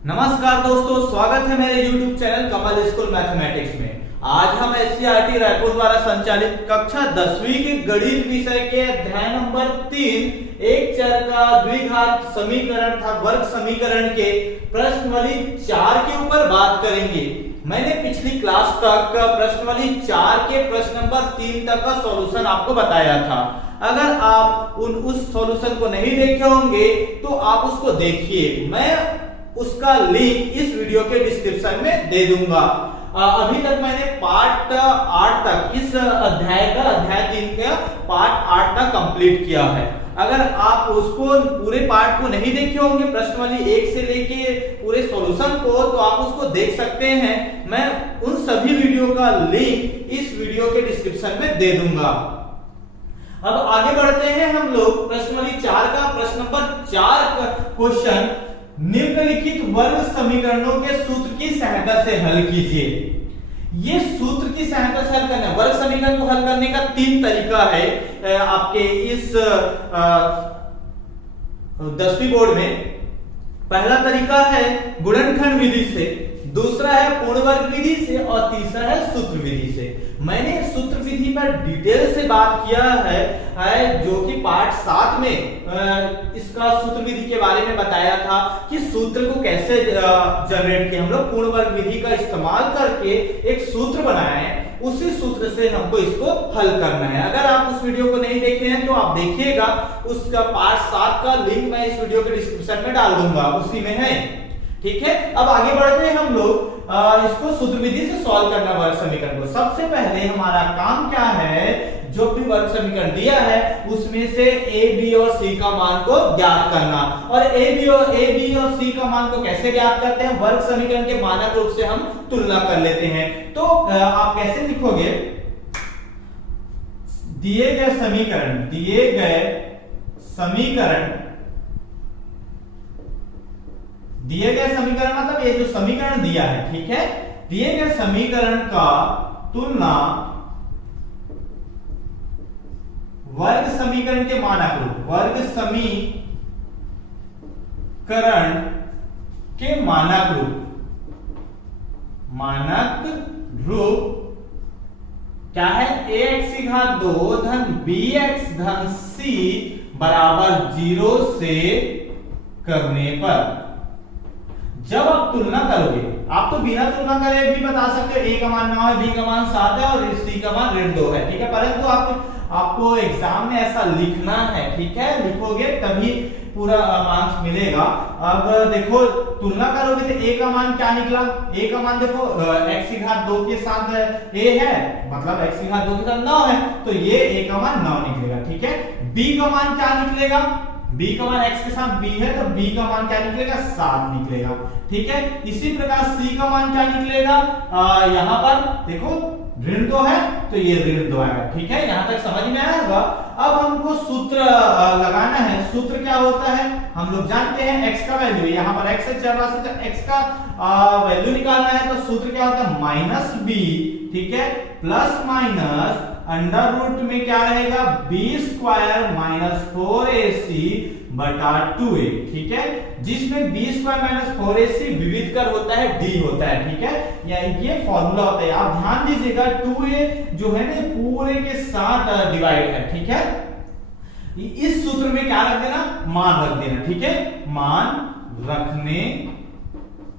नमस्कार दोस्तों, स्वागत है मेरे YouTube चैनल कमल स्कूल मैथमेटिक्स में। आज हम एससीईआरटी रायपुर द्वारा संचालित कक्षा 10वीं के गणित विषय के अध्याय नंबर 3 एक चर का द्विघात समीकरण था वर्ग समीकरण के प्रश्नावली 4 के ऊपर बात करेंगे। मैंने पिछली क्लास तक प्रश्नावली 4 के प्रश्न नंबर 3 तक का सॉल्यूशन आपको बताया था। अगर आप उस सॉल्यूशन को नहीं देखे होंगे तो आप उसको देखिए, मैं उसका लिंक इस वीडियो के डिस्क्रिप्शन में दे दूंगा। अभी तक मैंने पार्ट 8 तक इस अध्याय 3 का पार्ट 8 तक कंप्लीट किया है। अगर आप उसको पूरे पार्ट को नहीं देखे होंगे, प्रश्नावली 1 से लेके पूरे सॉल्यूशन को, तो आप उसको देख सकते हैं। मैं उन सभी वीडियो का लिंक इस वीडियो के डिस्क्रिप्शन में दे दूंगा। अब आगे बढ़ते हैं हम लोग प्रश्नावली 4 का प्रश्न नंबर 4 क्वेश्चन, निम्नलिखित वर्ग समीकरणों के सूत्र की सहायता से हल कीजिए। ये सूत्र की सहायता से हल करना, वर्ग समीकरण को हल करने का 3 तरीका है आपके इस 10वीं बोर्ड में। पहला तरीका है गुणनखंड विधि से, दूसरा है पूर्ण वर्ग विधि से और तीसरा है सूत्र विधि से। मैंने सूत्र विधि पर डिटेल से बात किया है जो कि पार्ट 7 में इसका सूत्र विधि के बारे में बताया था कि सूत्र को कैसे जनरेट किया। हम लोग पूर्ण वर्ग विधि का इस्तेमाल करके एक सूत्र बनाए, उसी सूत्र से हमको इसको हल करना है। अगर आप उस वीडियो को नहीं देखे हैं तो आप देखिएगा, उसका पार्ट 7 का लिंक मैं इस वीडियो के डिस्क्रिप्शन में डाल दूंगा, उसी में है। ठीक है, अब आगे बढ़ते हैं हम लोग इसको सूत्र विधि से सॉल्व करना वर्ग समीकरण को। सबसे पहले हमारा काम क्या है, जो भी वर्ग समीकरण दिया है उसमें से a, b और c का मान को ज्ञात करना। और a, b और c का मान को कैसे ज्ञात करते हैं, वर्ग समीकरण के मानक रूप से हम तुलना कर लेते हैं। तो आप कैसे लिखोगे, दिए गए समीकरण मतलब ये जो समीकरण दिया है, ठीक है, दिए गए समीकरण का तुलना वर्ग समीकरण के मानक रूप, वर्ग समीकरण के मानक रूप क्या है, ax की घात 2 धन bx धन c बराबर 0 से करने पर। जब आप तुलना करोगे, आप तो बिना तुलना करे भी बता सकते हो a का मान 9 है, b का मान 7 है और c का मान ऋण 2 है, ठीक है, परंतु आपको एग्जाम में ऐसा लिखना है, ठीक है, लिखोगे तभी पूरा मार्क्स मिलेगा। अब देखो तुलना करोगे तो a का मान क्या निकला, a का मान देखो x की घात 2 के साथ a है, मतलब x की घात 2 के साथ 9 है, तो ये a का मान 9 निकलेगा, ठीक है। b का मान क्या निकलेगा, b का मान x के साथ b है तो b का मान क्या निकलेगा, 7 निकलेगा, ठीक है। इसी प्रकार c का मान क्या निकलेगा, यहां पर देखो ऋण 2 है तो ये ऋण 2 आएगा, ठीक है, यहां तक समझ में आया होगा। अब हमको सूत्र लगाना है। सूत्र क्या होता है, हम लोग जानते हैं x का वैल्यू, यहां पर x है चर राशि, तो x का वैल्यू निकालना है तो सूत्र क्या होता है, माइनस b, ठीक है, प्लस माइनस अंडर रूट में क्या रहेगा, b स्क्वायर माइनस 4ac बटा 2a, ठीक है, जिसमें b स्क्वायर माइनस 4ac विविध कर होता है, d होता है, ठीक है, या ये फॉर्मूला होता है। आप ध्यान दीजिएगा 2a जो है ना पूरे के साथ डिवाइड है, ठीक है। इस सूत्र में क्या रख देना, मान रख देना, ठीक है, मान रखने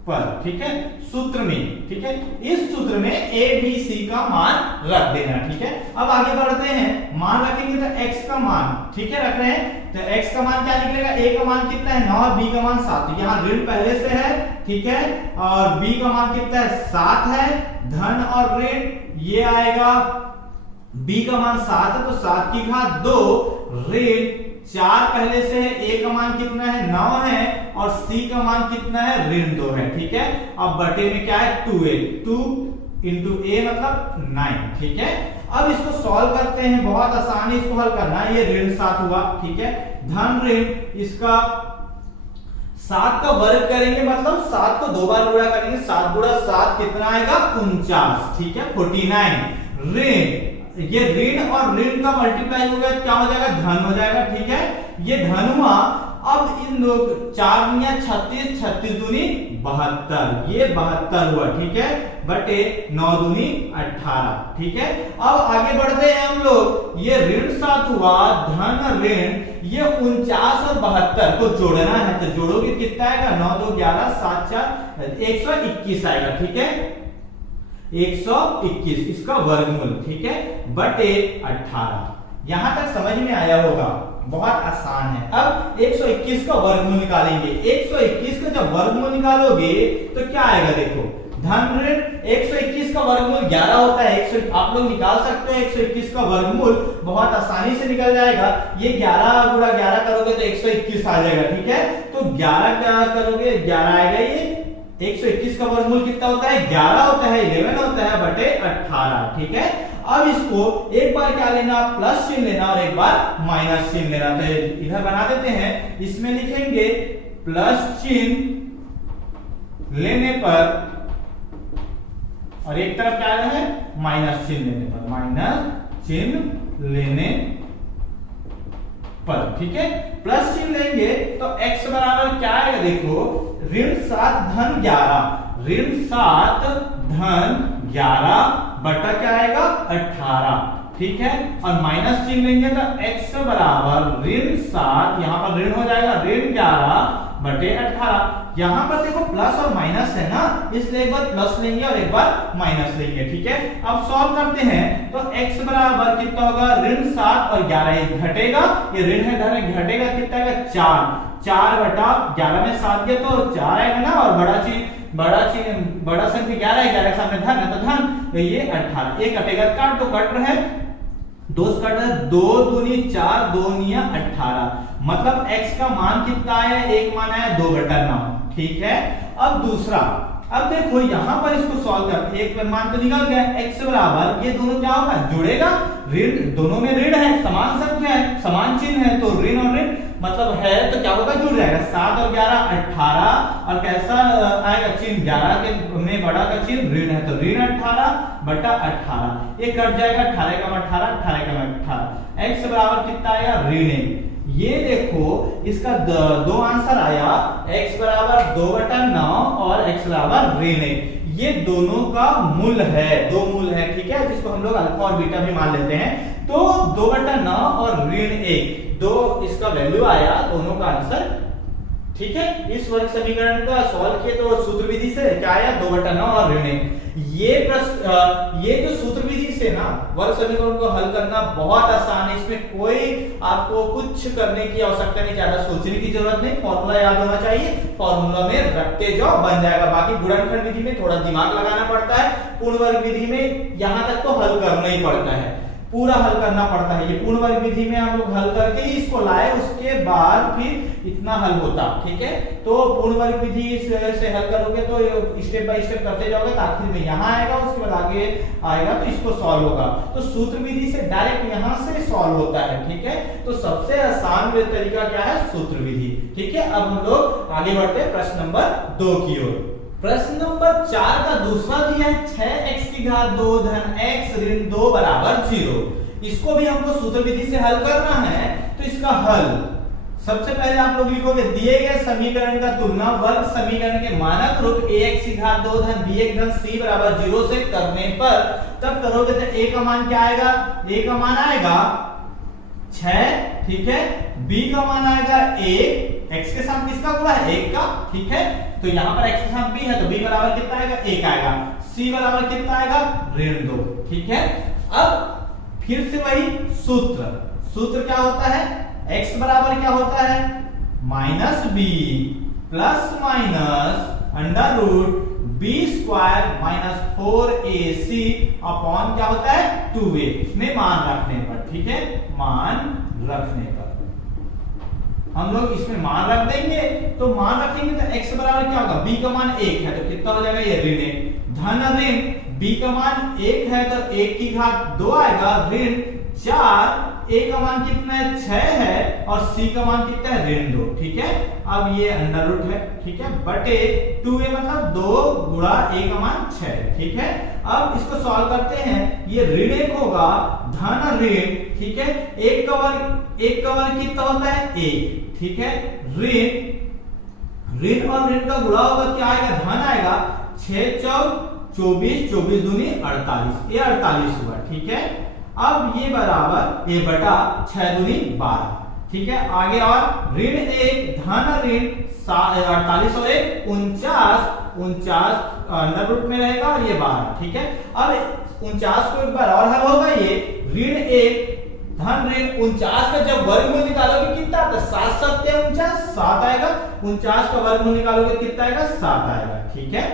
पर, ठीक है, सूत्र में, ठीक है, इस सूत्र में a b c का मान रख देना, ठीक है। अब आगे बढ़ते हैं, मान रखेंगे तो x का मान, ठीक है, रख रहे हैं तो x का मान क्या निकलेगा, a का मान कितना है 9, b का मान 7, तो यहाँ ऋण पहले से है, ठीक है, और b का मान कितना है 7 है, धन और ऋण ये आएगा, b का मान 7 है तो 7 की घात 2 ऋण 4 पहले से है, a का मान कितना है 9 है और c का मान कितना है ऋण 2 है, ठीक है। अब बटे में क्या है 2a, 2 इंटू a मतलब 9, ठीक है। अब इसको सॉल्व करते हैं, बहुत आसानी इसको हल करना है। ये ऋण 7 हुआ, ठीक है, धन ऋण इसका 7 का वर्ग करेंगे मतलब 7 को 2 बार गुणा करेंगे, 7 गुणा 7 कितना आएगा 49, ठीक है, 49 ऋण ये ऋण और ऋण का मल्टीप्लाई हो गया क्या हो जाएगा धन हो जाएगा, ठीक है। ये धन हुआ अब इन लोग 4 या 36, 36 दूनी 72, ये 72 हुआ, ठीक है, बटे 9 दूनी 18, ठीक है। अब आगे बढ़ते हैं हम लोग, ये ऋण 7 हुआ, धन ऋण, ये 49 और 72 को जोड़ना है, तो जोड़ोगे कितना आएगा, 9 2 11 7 4 121 आएगा, ठीक है, 121 इसका वर्गमूल, ठीक है, बटे 18। यहां तक समझ में आया होगा, बहुत आसान है। अब 121 का वर्गमूल निकालेंगे। 121 का जब वर्गमूल निकालोगे तो क्या आएगा, देखो, धन ऋण 121 का वर्गमूल 11 होता है। 100 आप लोग निकाल सकते हैं, 121 का वर्गमूल बहुत आसानी से निकल जाएगा। ये 11 गुणा 11 करोगे तो 121 आ जाएगा, ठीक है। तो 11 क्या करोगे, 11 आएगा, ये 121 का वर्गमूल कितना होता है, 11 होता है, 11 होता है, बटे 18, ठीक है। अब इसको एक बार क्या लेना, प्लस चिन्ह लेना और एक बार माइनस चिन्ह लेना। तो इधर बना देते हैं, इसमें लिखेंगे प्लस चिन्ह लेने पर और एक तरफ क्या है, माइनस चिन्ह लेने पर, माइनस चिन्ह लेने पर, ठीक है। प्लस चिन्ह लेंगे तो x बराबर क्या आएगा, देखो, ऋण 7 धन 11, ऋण 7 धन 11 बटा क्या आएगा, 18, ठीक है। और माइनस चिन्ह लेंगे तो x बराबर ऋण 7, यहां पर ऋण हो जाएगा, ऋण 11 बटे 18। यहां पर देखो प्लस और माइनस है ना, इसलिए एक बार प्लस लेंगे और एक बार माइनस लेंगे, ठीक है। अब सॉल्व करते हैं तो x बराबर कितना होगा, ऋण 7 और 11, ये घटेगा, ये ऋण है, धन है, घटेगा, कितना आएगा, 4 बटा 11 में 7 गया तो 4 आएगा ना, और बड़ा संख्या 11 है, 11 के सामने धन है तो धन, तो ये 18, ये कटेगा, काट तो कट रहे हैं, 2 कट रहे, 2 दूनी 4, 2 निया 18, मतलब x का मान कितना आया, एक मान आया 2/9, ठीक है। अब दूसरा, अब देखो यहां पर इसको सॉल्व करते हैं, एक मान तो निकल गया, x बराबर, ये दोनों क्या होगा, जुड़ेगा, ऋण, दोनों में ऋण है, समान संख्या है, समान चिन्ह है, तो ऋण और ऋण मतलब है तो क्या होगा, जुड़ जाएगा, 7 और 11 18, और कैसा आएगा चिन्ह, 11 के में बड़ा का चिन्ह ऋण है, तो ऋण 18 बटा 18, ये कट जाएगा, 18 का 18, 18 का 18, x बराबर कितना आएगा, ऋण 1। ये देखो इसका दो आंसर आया, x बराबर 2/9 और x बराबर ऋण 1, ये दोनों का मूल है, दो मूल है, ठीक है, जिसको हम लोग अल्फा और बीटा भी मान लेते हैं। तो 2/9 और ऋण 1, दो इसका वैल्यू आया, दोनों का आंसर, ठीक है। इस वर्ग समीकरण का सॉल्व किए तो सूत्र विधि से क्या आया, 2/9 और ऋण 1। ये जो सूत्र विधि से ना वर्ग समीकरण को हल करना बहुत आसान है, इसमें कोई आपको कुछ करने की आवश्यकता नहीं, ज्यादा सोचने की जरूरत नहीं, फॉर्मूला याद होना चाहिए, फॉर्मूला में रखते जाओ, बन जाएगा। बाकी गुणनखंड विधि में थोड़ा दिमाग लगाना पड़ता है, पूर्ण वर्ग विधि में यहां तक तो हल करना ही पड़ता है, पूरा हल करना पड़ता है। ये पूर्ण वर्ग विधि में हम लोग हल करके ही इसको लाए, उसके बाद फिर इतना हल होता, ठीक है। तो पूर्ण वर्ग विधि से हल करोगे तो स्टेप बाय स्टेप करते जाओगे, तो आखिर में यहाँ आएगा, उसके बाद आगे आएगा तो इसको सॉल्व होगा। तो सूत्र विधि से डायरेक्ट यहाँ से सॉल्व होता है, ठीक है। तो सबसे आसान तरीका क्या है, सूत्र विधि, ठीक है। अब हम लोग आगे बढ़ते हैं प्रश्न नंबर 2 की ओर। प्रश्न नंबर 4 का दूसरा दिया है 6x की घात 2 धन x ऋण 2 बराबर 0। इसको भी हमको सूत्र विधि से हल करना है। तो इसका हल सबसे पहले आप लोग लिखोगे, दिए गए समीकरण का तुलना वर्ग समीकरण के मानक रूप ax की घात 2 धन bx धन c बराबर 0 से करने पर तब करोगे तो a का मान क्या आएगा, a का मान आएगा 6, ठीक है, b का मान आएगा 1, x के साथ किसका गुणा है, 1 का, ठीक है। तो यहां पर x के साथ b है तो b बराबर कितना आएगा, 1 आएगा, c बराबर कितना आएगा, ऋण 2, ठीक है। अब फिर से वही सूत्र क्या होता है, x बराबर क्या होता है, minus b plus minus under root b square minus 4ac upon क्या होता है 2a में मान रखने पर, ठीक है, मान रखने पर हम लोग इसमें मान रख देंगे। तो मान रखेंगे तो x बराबर क्या होगा, b का मान 1 है तो कितना हो जाएगा, ये ऋण 1 धन ऋण b का मान 1 है तो 1 की घात 2 आएगा, ऋण 4 a का मान कितना है 6 है और c का मान कितना है ऋण 2, ठीक है। अब ये अंडर रूट है, ठीक है, बटे 2a मतलब 2 गुणा a का मान 6, ठीक है। अब इसको सॉल्व करते हैं, ये ऋण 1 होगा धन ऋण, ठीक है, 1 का वर्ग कितना होता है 1, ठीक है, ऋण और ऋण का गुणा होगा क्या आएगा धन आएगा, 6 चौक 24, 24 दूनी 48, ये 48 हुआ, ठीक है। अब ये बराबर ये बटा 6 दूनी 12, ठीक है। आगे और ऋण 1 धन ऋण 48 और 1 49 अंडर रूट में रहेगा और ये 12, ठीक है। अब 49 को एक बार और हल होगा, ये ऋण 1 धन ऋण 49 का जब वर्गमूल निकालोगे कितना आता है 7 7 49, 7 आएगा, 49 का वर्गमूल निकालोगे कितना आएगा 7 आएगा, ठीक है।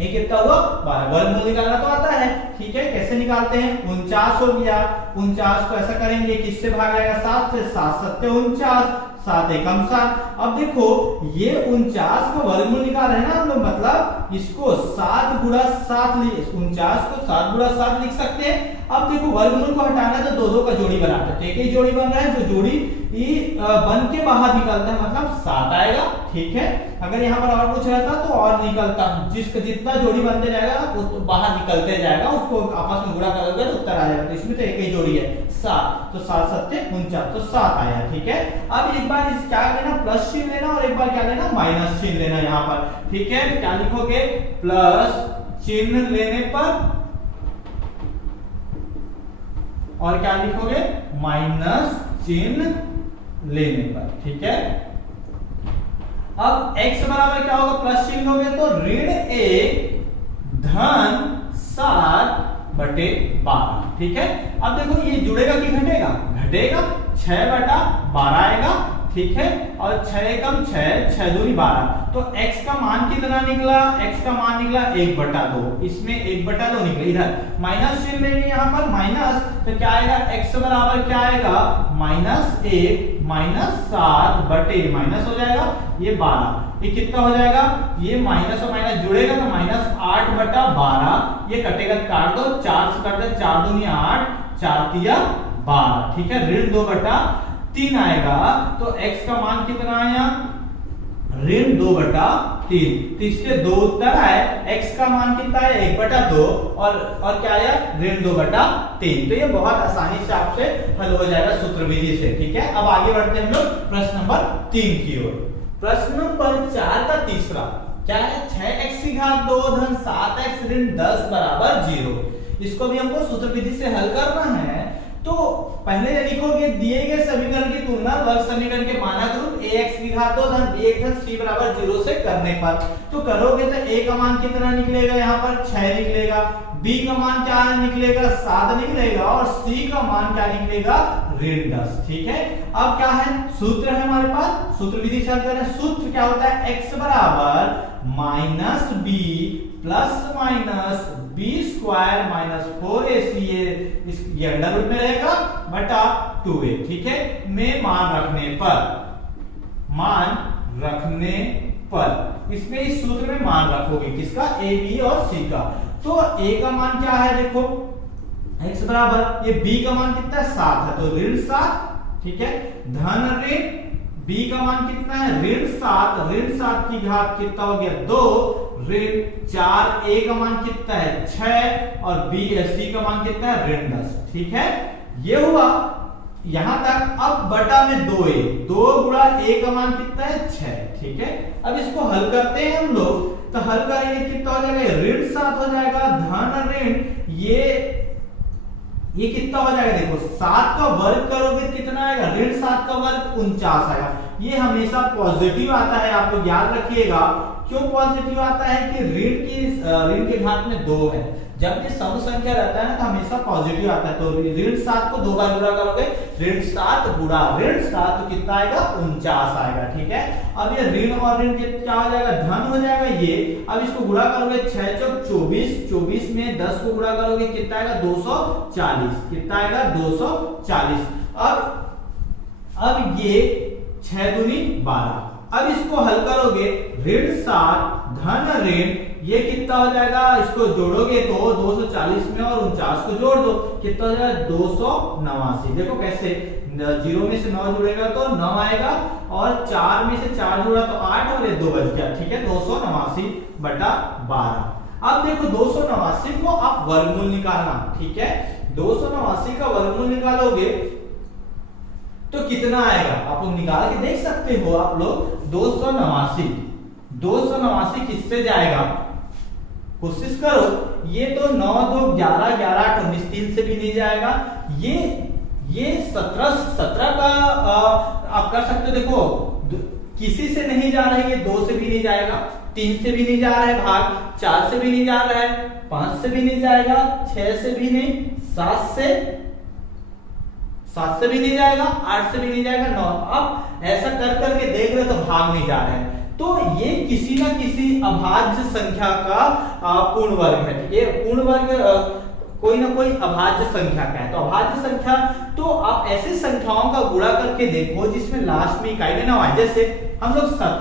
ये कितना हुआ 12, वर्गमूल निकालना तो आता है, ठीक है। कैसे निकालते हैं, 49 हो गया, 49 को ऐसा करेंगे किससे भाग जाएगा 7 से, 7 7 49, 7 एकम 7। अब देखो ये 49 का वर्गमूल निकाल रहे हैं ना हम लोग, मतलब इसको 7 गुणा 7 49 को 7 गुणा 7 लिख सकते हैं। अब देखो वर्गमूल को हटाना है तो दो दो का जोड़ी बनाते हैं, एक ही जोड़ी बन रहा है, जो जोड़ी बन के बाहर निकलता है मतलब 7 आएगा, ठीक है। अगर यहाँ पर और कुछ रहता तो और निकलता, जितना जोड़ी बनते जाएगा वो तो बाहर निकलते जाएगा, उसको आपस में गुणा करोगे तो उत्तर आ जाएगा। तो इसमें तो एक ही जोड़ी है 7, तो 7 7 49, तो 7 आया, ठीक है। अब एक बार इस क्या लेना प्लस चिन्ह लेना और एक बार क्या लेना माइनस चिन्ह लेना यहाँ पर, ठीक है। क्या लिखोगे प्लस चिन्ह लेने पर और क्या लिखोगे माइनस चिन्ह लेने पर, ठीक है। अब x बराबर क्या होगा प्लस चिन्ह लोगे तो ऋण 1 धन 7 बटे 12, ठीक है। अब देखो ये जुड़ेगा कि घटेगा, घटेगा, 6 बटा 12 आएगा, ठीक है। और 6 एकम 6, 6 दूनी 12, तो x का मान कितना निकला, x का मान निकला 1/2, इसमें 1/2 निकला। इधर माइनस चिन्ह लेंगे यहाँ पर माइनस, तो क्या आएगा x बराबर क्या आएगा -1 -7 बटे माइनस हो जाएगा ये 12, ये कितना हो जाएगा, ये माइनस और माइनस जुड़ेगा तो -8/12, ये कटेगा काट दो, 4 से काट दो, 4 दूनी 8, 4 तिया 12, ठीक है। ऋण 2/3 आएगा, तो x का मान कितना आया ऋण 2/3, तो इसके दो उत्तर आए, x का मान कितना है 1/2 और क्या आया ऋण 2/3। तो ये बहुत आसानी से आपसे हल हो जाएगा सूत्र विधि से, ठीक है। अब आगे बढ़ते हैं हम लोग प्रश्न नंबर 3 की ओर। प्रश्न नंबर 4 का तीसरा क्या है, 6x2 धन 7x ऋण 10 बराबर 0। इसको भी हमको सूत्र विधि से हल करना है। तो पहले लिखोगे दिए गए समीकरण की तुलना वर्ग समीकरण के मानक रूप ax2 धन bx धन c बराबर 0 से करने पर। तो करोगे तो a का मान कितना निकलेगा, यहाँ पर 6 निकलेगा, b का मान क्या निकलेगा 7 निकलेगा और c का मान क्या निकलेगा ऋण 10, ठीक है। अब क्या है सूत्र है हमारे पास, सूत्र विधि से हल करें। सूत्र क्या होता है x बराबर -b plus minus b square minus 4ac, ये अंडर रूट में रहेगा बटा 2a, ठीक है। में मान रखने पर इसमें इस सूत्र में मान रखोगे किसका a b और c का। तो a का मान क्या है देखो x बराबर, ये b का मान कितना है 7 है तो ऋण 7, ठीक है, धन ऋण b का मान कितना है ऋण 7 की घात कितना हो गया 2, ऋण 4, a का मान कितना है 6 और b c का मान कितना है ऋण 10, ठीक है। ये हुआ यहां तक। अब बटा में 2a, 2 गुणा a का मान कितना है 6, ठीक है। अब इसको हल करते हैं हम लोग, तो हल करेंगे कितना हो जाएगा ऋण 7 हो जाएगा, धन ऋण ये कितना हो जाएगा देखो 7 का वर्ग करोगे कितना आएगा ऋण 7 का वर्ग 49 आएगा। ये हमेशा पॉजिटिव आता है, आप लोग याद रखिएगा। क्यों पॉजिटिव आता है कि ऋण के घात में 2 है, जब ये सम संख्या रहता है ना तो हमेशा पॉजिटिव आता है। तो ऋण 7 को 2 बार गुणा करोगे ऋण 7 गुणा ऋण 7 तो कितना आएगा 49 आएगा, ठीक है। अब ये ऋण और ऋण क्या हो जाएगा धन हो जाएगा ये। अब इसको गुणा करोगे 6 चौक 24, 24 में 10 को गुणा करोगे कितना आएगा 240, कितना आएगा 240। अब ये 6 दूनी 12, अब इसको हल करोगे, ऋण 7 धन ऋण, ये कितना हो जाएगा, इसको जोड़ोगे तो 240 में और 49 को जोड़ दो, कितना हो जाएगा 289। देखो कैसे, 0 में से 9 जुड़ेगा तो 9 आएगा, और 4 में से 4 जुड़ा तो 8 और ये 2 बच गया, ठीक है, 289/12। अब देखो 289 को आप वर्गमूल निकालना, ठीक है, 289 का वर्गमूल निकालोगे तो कितना आएगा, आप लोग निकाल के देख सकते हो आप लोग। 289 किससे जाएगा, कोशिश करो, ये तो 9 2 11 11 8 19, 3 से भी नहीं जाएगा, ये 17 का आप कर सकते हो। देखो किसी से नहीं जा रहा है, ये 2 से भी नहीं जाएगा, 3 से भी नहीं जा रहा है भाग, 4 से भी नहीं जा रहा है, 5 से भी नहीं जाएगा, 6 से भी नहीं, 7 से भी नहीं जाएगा, 8 से भी नहीं जाएगा, 9। अब ऐसा कर करके देख रहे तो भाग नहीं जा रहे हैं, तो ये किसी ना किसी अभाज्य संख्या का पूर्ण वर्ग है, ठीक है, पूर्ण वर्ग कोई ना कोई अभाज्य संख्या का है। तो अभाज्य संख्या, तो आप ऐसे संख्याओं का गुणा करके देखो जिसमें लास्ट में इकाई में ना आए। जैसे हम लोग 7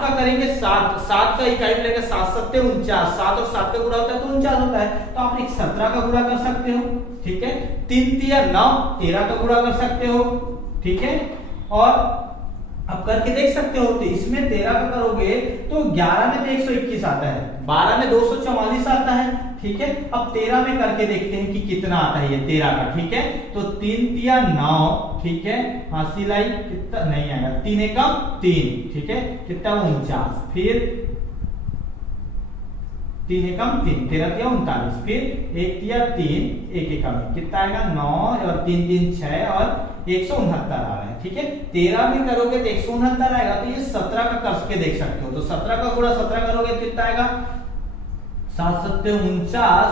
का करेंगे, 7 का इकाई मिलेगा, 7 7 49, 7 और 7 का गुणा होता है तो 49 होता है, तो आप एक 17 का गुणा कर सकते हो, ठीक है, 3 3 9 13 का गुणा कर सकते हो, ठीक है, और अब करके देख सकते हो। तो इसमें 13 का करोगे तो 11 में तो 121 आता है, 12 में 244 आता है, ठीक है। अब 13 में करके देखते हैं कि कितना आता है ये 13 का, ठीक है, तो 3 3 9, ठीक है, हासिल आई, कितना नहीं आएगा, 3 एकम 3, ठीक है, कितना 49, फिर 3 एकम 3, 13 3 39, फिर 1 3 3, 1 एकम कितना आएगा 9, और 3 3 6 और 169 आ रहा है, ठीक है। 13 में करोगे तो 169 आएगा, तो ये 17 का करके देख सकते हो। तो 17 का गुणा 17 करोगे कितना आएगा, 7 7 49,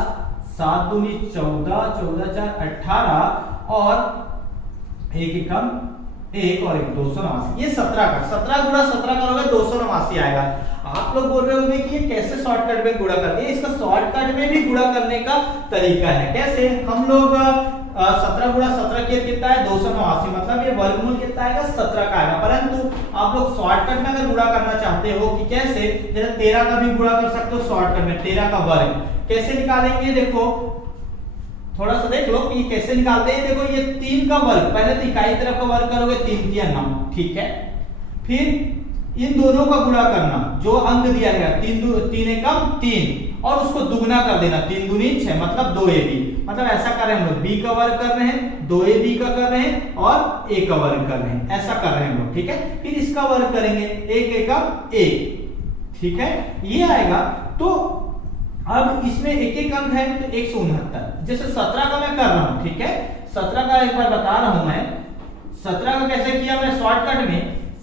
7 2 14, 14 4 18, और 1 एकम 1 और 1 289। ये 17 का 17 गुणा 17 करोगे 289 आएगा। आप लोग बोल रहे होंगे कि ये कैसे शॉर्टकट में गुणा करते हैं, इसका शॉर्टकट में भी गुणा करने का तरीका है। कैसे, हम लोग 17 गुणा 17 कितना है 289, मतलब ये वर्गमूल कितना आएगा 17 का आएगा। परंतु आप लोग शॉर्टकट में अगर गुणा करना चाहते हो कि कैसे, जैसे 13 का भी गुणा कर सकते हो शॉर्टकट में, 13 का वर्ग कैसे निकालेंगे, देखो थोड़ा सा देख लो कि ये कैसे निकालते हैं। देखो ये 3 का वर्ग, पहले तो इकाई तरफ का वर्ग करोगे 3 3 9, ठीक है, फिर इन दोनों का गुणा करना, जो अंक दिया गया 3 एकम 3, और उसको दुगना कर देना, 3 दूनी 6, मतलब 2ab, मतलब ऐसा कर रहे हैं हम लोग, b का वर्ग कर रहे हैं, 2ab का कर रहे हैं, और a का वर्ग कर रहे हैं, ऐसा कर रहे हैं हम लोग, ठीक है। फिर इसका वर्ग करेंगे 1 एकम 1, ठीक है, ये आएगा। तो अब इसमें एक एक अंक है तो 169, जैसे 17 का मैं कर रहा हूं, ठीक है, 17 का एक बार बता रहा हूं मैं, 17 का कैसे किया मैं शॉर्टकट में,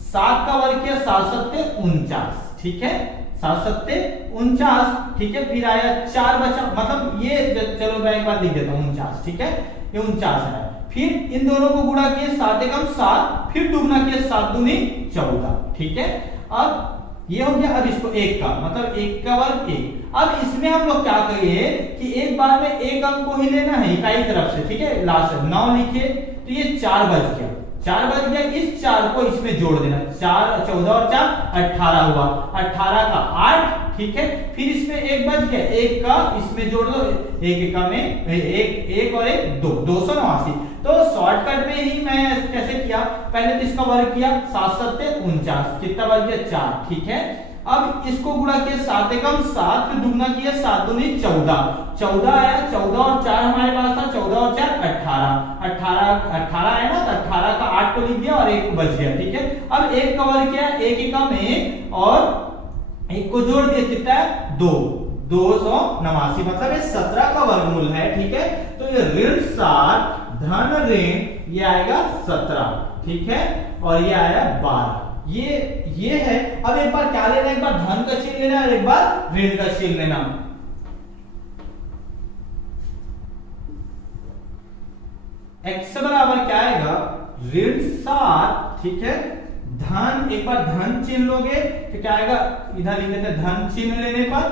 7 का वर्ग किया 7 7 49, ठीक है, 7 7 49, ठीक है, फिर आया 4 बचा, मतलब ये चलो मैं एक बार लिख देता हूं 49, ठीक है, ये 49 है। फिर इन दोनों को गुणा किए 7 एकम 7, फिर दुगना किए 7 दूनी 14, ठीक है। अब ये हो गया, अब इसको 1 का मतलब 1 का वर्ग 1। अब इसमें हम लोग क्या करिए कि एक बार में एक अंक को ही लेना है इकाई तरफ से, ठीक है, लास्ट 9 लिखे तो ये 4 बच गया, 4 बच गया, इस 4 को इसमें जोड़ देना, 4 14 और 4 18 हुआ, 18 का 8, ठीक है, फिर इसमें 1 बच गया, 1 का इसमें जोड़ दो, 1 एकम में 1 और 1 2, 289। तो शॉर्टकट में ही मैं कैसे किया, पहले तो इसका वर्ग किया 7 7 49, कितना बच गया 4, ठीक है। अब इसको गुणा किया 7 एकम 7, फिर दुगना किया 7 दूनी 14, 14 आया, 14 और 4 हमारे पास था, 14 और 4 18 है ना, तो 18 का 8 को लिख दिया और 1 बच गया, ठीक है। अब 1 का वर्ग किया 1 एकम 1 और 1 को जोड़ दिया, कितना है 2, 289, मतलब ये 17 का वर्गमूल है, ठीक है। तो ये ऋण 7 धन ऋण ये आएगा 17, ठीक है, और ये आया 12, ये है। अब एक बार क्या लेना, एक बार धन का चिन्ह लेना और एक बार ऋण का चिन्ह लेना। x बराबर क्या आएगा, ऋण 7, ठीक है, धन, एक बार धन चिन्ह लोगे तो क्या आएगा, इधर लिख देते हैं, धन चिन्ह लेने पर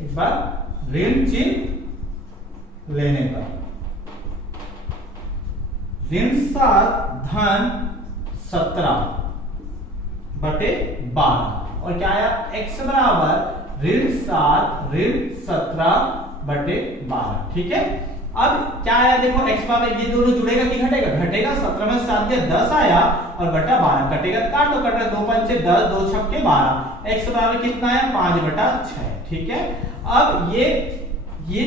एक बार ऋण चिन्ह लेने पर, ऋण 7 धन 17/12 और क्या आया x बराबर ऋण 7 ऋण 17/12। ठीक है, अब क्या आया देखो x पावर ये दोनों जुड़ेगा कि घटेगा, घटेगा। 17 में 7 दिया 10 आया और बटा 12 कटेगा, काटो कटेगा, 2 पंचे 10 2 छक्के 12, x बराबर कितना है 5/6। ठीक है, अब ये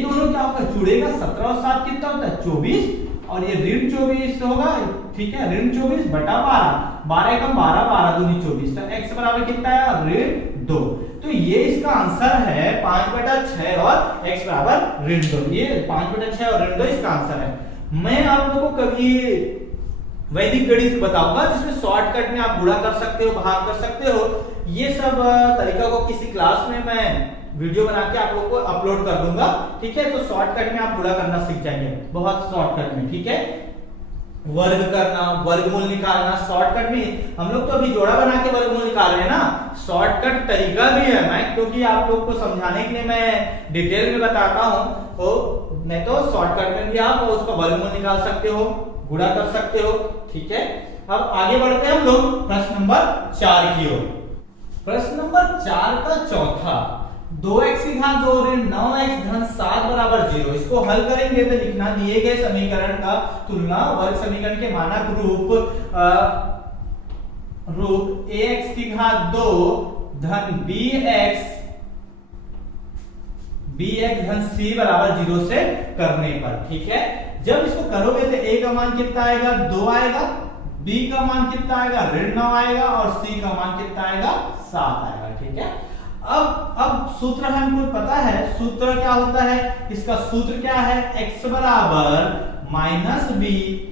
दोनों क्या होगा जुड़ेगा, 17 और 7 कितना होता है 24 और ये ऋण 24 होगा। ठीक है, ऋण 24/12, 12 एकम 12, 12 दूनी 24, तो x बराबर कितना है ऋण 2। तो ये इसका आंसर है 5/6 और x बराबर ऋण 2। ये 5/6 और ऋण 2 इसका आंसर है। मैं आप लोगों को कभी वैदिक गणित बताऊंगा जिसमें शॉर्टकट में आप गुणा कर सकते हो, भाग कर सकते हो। ये सब तरीका को किसी क्लास में मैं वीडियो बना के आप लोगों को अपलोड कर दूंगा। ठीक है, तो शॉर्टकट में आप गुणा करना सीख जाएंगे, बहुत शॉर्टकट में। ठीक है, वर्ग करना, वर्गमूल निकालना शॉर्टकट में। हम लोग तो अभी जोड़ा बना के वर्गमूल निकाल रहे हैं ना, शॉर्टकट तरीका भी है। मैं क्योंकि आप लोग को समझाने के लिए मैं डिटेल में बताता हूं, तो नहीं तो शॉर्टकट में भी आप उसका वर्गमूल निकाल सकते हो, गुणा कर सकते हो। ठीक है, अब आगे बढ़ते हैं हम लोग प्रश्न नंबर 4 की ओर। प्रश्न नंबर 4 का चौथा, 2x की घात 2 ऋण 9x धन 7 बराबर 0। इसको हल करेंगे तो लिखना दिए गए समीकरण का तुलना वर्ग समीकरण के मानक रूप ax की घात 2 धन bx धन c बराबर 0 से करने पर। ठीक है, जब इसको करोगे तो a का मान कितना आएगा 2 आएगा, b का मान कितना आएगा ऋण 9 आएगा और c का मान कितना आएगा 7 आएगा। ठीक है, अब सूत्र हमको पता है, सूत्र क्या होता है, इसका सूत्र क्या है, x बराबर -b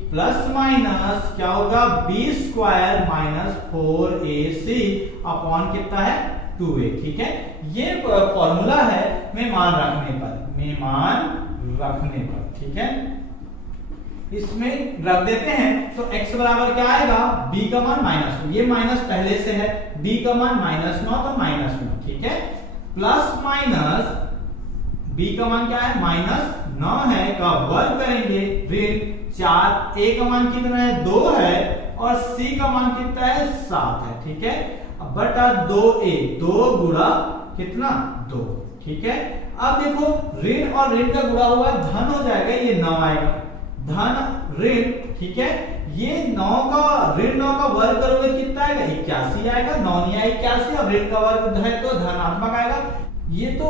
प्लस माइनस क्या होगा b square minus 4ac upon कितना है 2a। ठीक है, ये फॉर्मूला है मान रखने पर। ठीक है, इसमें रख देते हैं तो x बराबर क्या आएगा, b का मान -2, ये माइनस पहले से है, b का मान -9 तो -9। ठीक है, प्लस माइनस b का मान क्या है -9 है का वर्ग करेंगे ऋण 4, a का मान कितना है 2 है और c का मान कितना है 7 है। ठीक है, बटा 2a, 2 गुणा कितना 2। ठीक है, अब देखो ऋण और ऋण का गुणा हुआ धन हो जाएगा, ये 9 आएगा, धन ऋण। ठीक है, ये 9 का ऋण 9 का वर्ग करोगे कितना आएगा 81 आएगा, 9 नहीं आएगा 81 और ऋण का वर्ग है तो धनात्मक आएगा, ये तो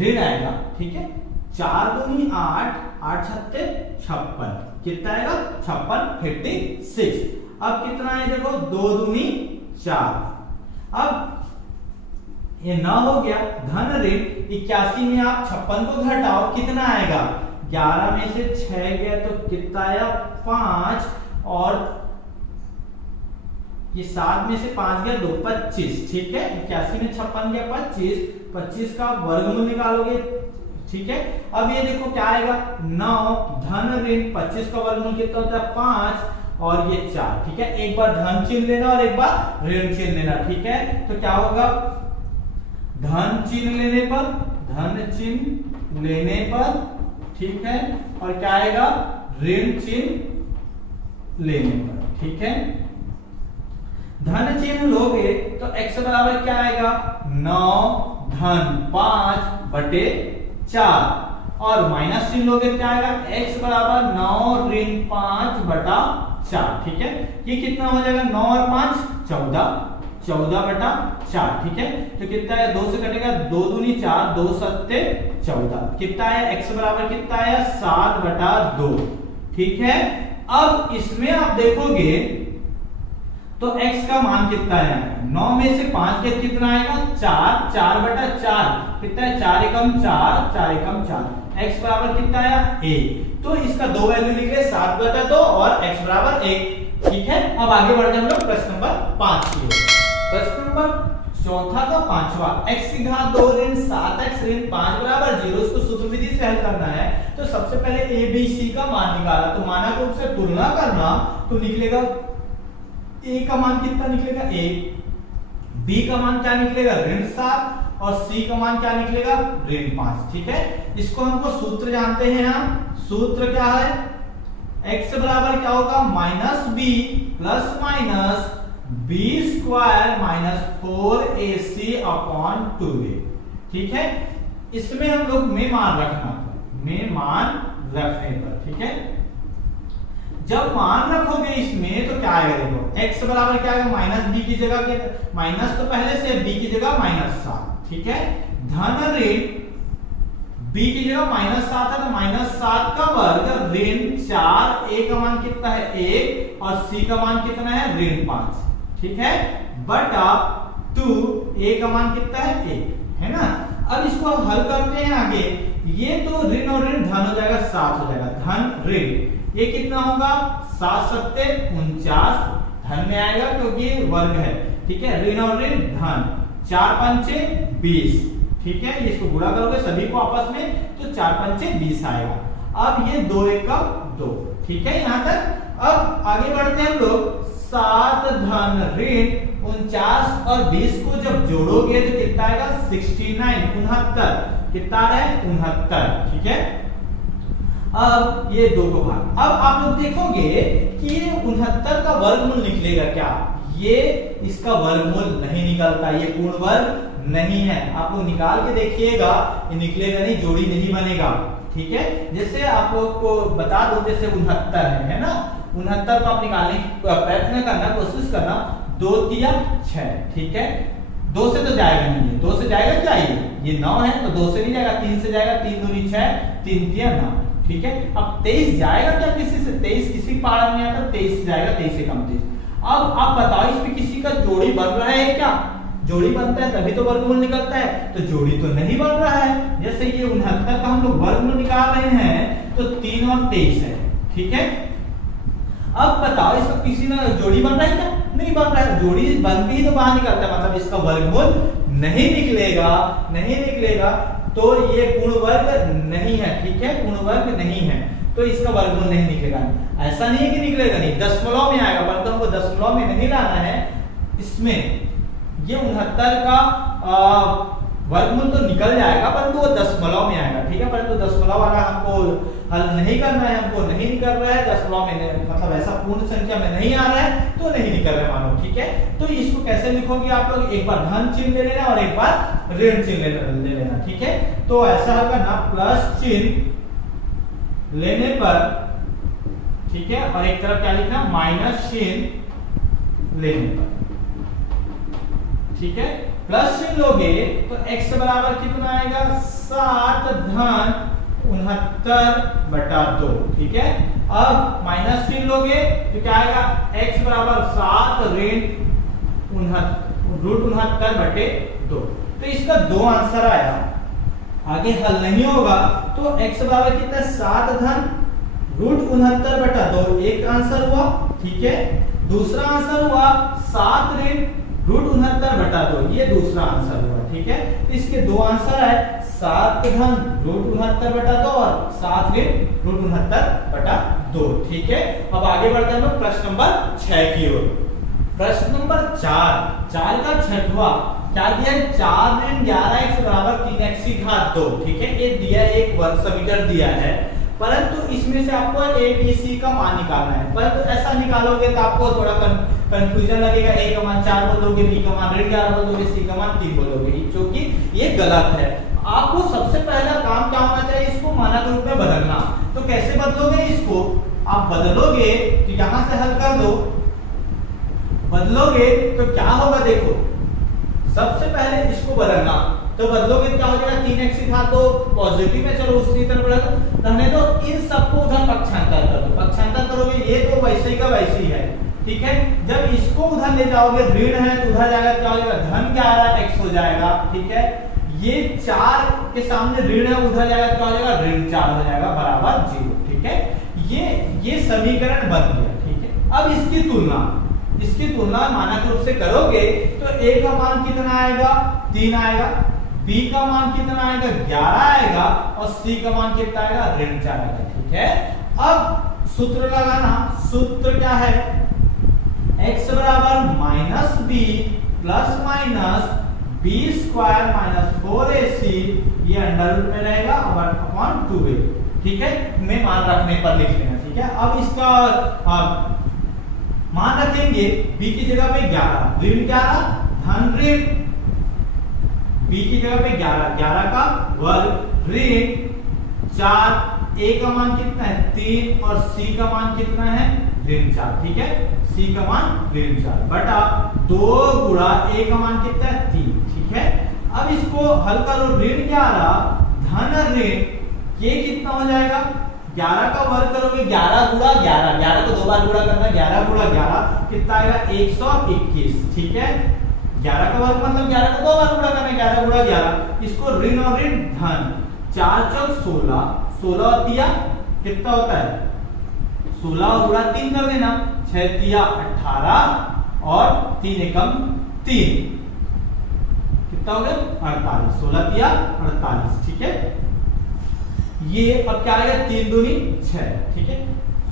ऋण आएगा। ठीक है, 4 दूनी 8, 8 छत्ते 56, कितना आएगा 56। अब कितना है देखो 2 दूनी 4, अब ये 9 हो गया, धन ऋण 81 में आप 56 को घटाओ कितना आएगा, 11 में से 6 गया तो कितना आया 5 और ये 7 में से 5 गया 2, 25। ठीक है, 81 में 56 गया 25 का वर्गमूल निकालोगे। ठीक है, अब ये देखो क्या आएगा 9 धन ऋण 25 का वर्गमूल कितना होता है 5 और ये 4। ठीक है, एक बार धन चिन्ह लेना और एक बार ऋण चिन्ह लेना। ठीक है, तो क्या होगा धन चिन्ह लेने पर ठीक है, और क्या आएगा ऋण चिन्ह लेने पर। ठीक है, धन चिन्ह लोगे तो x बराबर क्या आएगा 9 धन 5/4 और माइनस चिन्ह लोगे क्या आएगा x बराबर 9 ऋण 5/4। ठीक है, ये कितना हो जाएगा 9 और 5 14/4। ठीक है, तो कितना है 2 से कटेगा 2 दूनी 4, 2 सत्ते 14, कितना है x बराबर कितना है 7/2। ठीक है, अब इसमें आप देखोगे तो x का मान कितना है 9 में से 5 गया कितना आएगा 4/4 कितना है 4 एकम 4 x बराबर कितना आया 1। तो इसका दो वैल्यू लिख रहे 7/2 और x बराबर 1। ठीक है, अब आगे बढ़ते हैं हम लोग प्रश्न नंबर 5 की ओर। प्रश्न नंबर चौथा का पांचवा, x की घात 2 ऋण 7x ऋण 5 बराबर 0, इसको सूत्र विधि से हल करना है। तो सबसे पहले a b c का मान निकाला, तो मानक रूप से तुलना करना, तो निकलेगा a का मान कितना निकलेगा 1, b का मान क्या निकलेगा ऋण 7 और c का मान क्या निकलेगा ऋण 5। ठीक है, इसको हमको सूत्र जानते हैं, हम सूत्र क्या है x बराबर क्या होगा minus b plus minus b square minus 4ac upon 2a। ठीक है, इसमें हम लोग में मान रखना, में मान रखने पर, ठीक है। जब मान रखोगे इसमें तो क्या आएगा देखो, x बराबर क्या आएगा माइनस बी की जगह के माइनस तो पहले से b की जगह -7, ठीक है, धन ऋण b की जगह -7 है तो -7 का वर्ग ऋण 4, a का मान कितना है 1 और c का मान कितना है ऋण 5, ठीक है, बटा 2, a का मान कितना है 1, है ना। अब इसको हल करते हैं आगे, ये तो ऋण और ऋण धन हो जाएगा 7 हो जाएगा, धन ऋण ये कितना होगा 7 सत्ते 49 धन में आएगा क्योंकि वर्ग है, ठीक है, ऋण और ऋण धन 4 पंचे 20, ठीक है, इसको गुणा करोगे सभी को आपस में तो 4 पंचे 20 आएगा। अब ये 2 1 2, ठीक है, यहां तक। अब आगे बढ़ते हैं हम लोग, 7 धन ऋण 49 और 20 को जब जोड़ोगे तो कितना आएगा 69 69, कितना है 69, ठीक है। अब ये 2 को भाग, अब आप लोग देखोगे कि ये 69 का वर्गमूल निकलेगा क्या, ये इसका वर्गमूल नहीं निकलता, ये पूर्ण वर्ग नहीं है। आप लोग निकाल के देखिएगा, ये निकलेगा नहीं, जोड़ी नहीं बनेगा, ठीक है। जैसे आप लोग को बता दो, जैसे 69 है ना, 69 को आप निकालने की प्रयत्न करना, कोशिश करना, 2 3 6, ठीक है, 2 से तो जाएगा नहीं, है 2 से जाएगा क्या, ये 9 है तो 2 से नहीं जाएगा, 3 से जाएगा, 3 दूनी 6, 3 3 9, ठीक है। अब 23 जाएगा क्या किसी से, 23 किसी पारा में आता 23 जाएगा, 23 से कम 23। अब आप बताओ इसमें किसी का जोड़ी बन रहा है क्या, जोड़ी बनता है तभी तो वर्गमूल निकलता है, तो जोड़ी तो नहीं बन रहा है। जैसे ये 69 का हम लोग वर्गमूल निकाल रहे हैं तो 3 और 23 है, ठीक है। अब बताओ इसका किसी ना जोड़ी बन रहा है क्या, नहीं बन रहा है, जोड़ी बनती ही तो बाहर निकलता है, मतलब इसका वर्गमूल नहीं निकलेगा, नहीं निकलेगा, तो ये पूर्ण वर्ग नहीं है, ठीक है, पूर्ण वर्ग नहीं है तो इसका वर्गमूल नहीं निकलेगा। ऐसा नहीं है कि निकलेगा नहीं, दशमलव में आएगा, परंतु हमको दशमलव में नहीं लाना है, इसमें ये 69 का वर्गमूल तो निकल जाएगा परंतु वो दशमलव में आएगा, ठीक है, परंतु दशमलव वाला हमको हल नहीं करना है, हमको नहीं निकल रहा है दशमलव में, मतलब ऐसा पूर्ण संख्या में नहीं आ रहा है तो नहीं निकल रहा है मानो, ठीक है। तो इसको कैसे लिखोगे आप लोग, एक बार धन चिन्ह ले लेना और एक बार ऋण चिन्ह ले लेना, ठीक है। तो ऐसा होगा ना, प्लस चिन्ह लेने पर, ठीक है, और एक तरफ क्या लिखना माइनस चिन्ह लेने पर, ठीक है। प्लस चिन्ह लोगे तो x बराबर कितना आएगा 7 धन 69/2, ठीक है। अब माइनस चिन्ह लोगे तो क्या आएगा x बराबर 7 ऋण √69/2, तो इसका 2 आंसर आया, आगे हल नहीं होगा तो x बराबर कितना 7 धन √69/2 एक आंसर हुआ, ठीक है। दूसरा आंसर हुआ 7 ऋण √69/2, ये दूसरा आंसर हुआ, ठीक है। तो इसके 2 आंसर है, 7 धन √69/2 और 7 ऋण √69/2, ठीक है। अब आगे बढ़ते हैं लोग प्रश्न नंबर 6 की ओर। प्रश्न नंबर 4 का छठवां क्या दिया है, 4 ऋण 11x बराबर 3x², ठीक है, ये दिया एक वर्ग समीकरण दिया है, परंतु इसमें से आपको a b c का मान निकालना है, परंतु ऐसा निकालोगे तो आपको थोड़ा कंफ्यूजन लगेगा, a का मान 4 बोलोगे, b का मान ऋण 11 बोलोगे, c का मान 3 बोलोगे, क्योंकि ये गलत है। आपको सबसे पहला काम क्या होना चाहिए, इसको मानक रूप में बदलना। तो कैसे बदलोगे इसको, आप बदलोगे तो यहां से हल कर दो, बदलोगे तो क्या होगा देखो, सबसे पहले इसको बदलना, तो बदलोगे क्या हो जाएगा 3x² तो पॉजिटिव में, चलो उसी तरफ बढ़ा दो, रहने दो, इन सबको उधर पक्षांतर कर दो, पक्षांतर करोगे ये तो वैसे ही का वैसे ही है, ठीक है। जब इसको उधर ले जाओगे ऋण है तो उधर जाएगा, क्या हो जाएगा धन 11x हो जाएगा, ठीक है। ये 4 के सामने ऋण है, उधर जाएगा क्या हो जाएगा ऋण 4 हो जाएगा बराबर 0, ठीक है। ये समीकरण बन गया, ठीक है। अब इसकी तुलना मानक रूप से करोगे तो a का मान कितना आएगा 3 आएगा, b का मान कितना आएगा 11 आएगा और c का मान कितना आएगा ऋण 4 आएगा, ठीक है। अब सूत्र लगाना, सूत्र क्या है, x बराबर minus b plus minus b square minus 4ac, ये अंडर रूट में रहेगा और अपॉन 2a, ठीक है, में मान रखने पर लिख लेना, ठीक है। ठीक है। अब इसका मान रखेंगे b की जगह पे 11, ऋण 11 धन ऋण, b की जगह पे 11, 11 का वर्ग ऋण 4, a का मान कितना है 3 और c का मान कितना है ऋण 4, ठीक है। c का मान ऋण 4 बटा 2 गुणा a का मान कितना है 3, ठीक है। अब इसको हल करो, ऋण 11 धन ऋण, ये कितना हो जाएगा 11 का वर्ग करोगे 11 गुणा 11, 11 को 2 बार गुणा करना है, 11 गुणा 11 कितना आएगा 121, ठीक है। 11 का वर्ग मतलब 11 को 2 बार गुणा करना है, 11 गुणा 11, इसको ऋण और ऋण धन 4 चौक 16, 16 और दिया कितना होता है 16 और गुणा 3 कर देना, 6 तिया 18 और 3 एकम 3, कितना हो गया 48, 16 तिया 48, ठीक है। ये अब क्या आएगा 3 दूनी 6, ठीक है।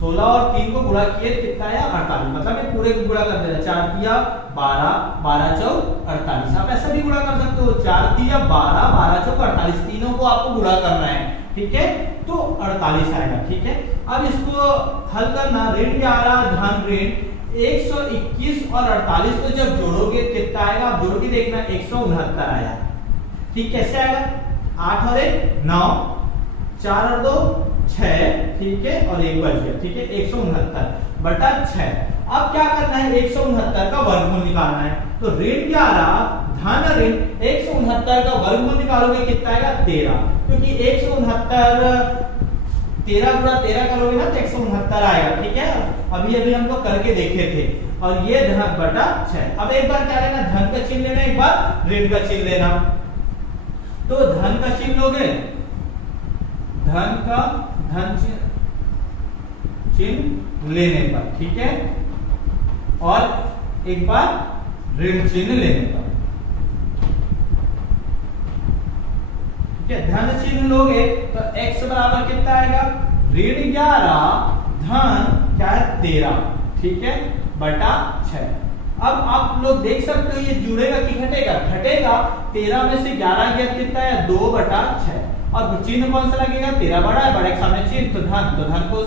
16 और 3 को गुणा किए कितना आया 48, मतलब ये पूरे को गुणा कर देना, 4 तिया 12, 12 चौक 48, आप ऐसा भी गुणा कर सकते हो, 4 तिया 12, 12 चौक 48, तीनों को आपको गुणा करना है, ठीक है, तो 48 आएगा, ठीक है। अब इसको हल करना, ऋण 11 धन ऋण 121 और 48 को जब जोड़ोगे कितना आएगा, आप जोड़ के देखना 169 आया, ठीक। कैसे आएगा 8 और 1 9, 4 और 2 6, ठीक है, और 1 बच गया, ठीक है। 169 बटा 6, अब क्या करना है 169 का वर्गमूल निकालना है, तो ऋण 11 धन ऋण 169 का वर्गमूल निकालोगे कितना आएगा 13, क्योंकि 169 13 गुणा 13 करोगे ना तो 169 आएगा, ठीक है। अभी अभी हम लोग करके देखे थे, और ये धन बटा 6। अब एक बार क्या लेना, धन का चिन्ह लेना, एक बार ऋण का चिन्ह लेना, तो धन का चिन्ह लोगे, धन का धन चिन्ह लेने पर, ठीक है, और एक बार ऋण चिन्ह लेने पर, ठीक है। धन चिन्ह लोगे तो x बराबर कितना आएगा ऋण 11 धन क्या है 13, ठीक है, बटा 6। अब आप लोग देख सकते हो ये जुड़ेगा कि घटेगा, घटेगा, 13 में से 11 गया कितना है 2 बटा 6, और चिन्ह कौन सा लगेगा 13 बड़ा है, बड़े के सामने चिन्ह तो धन को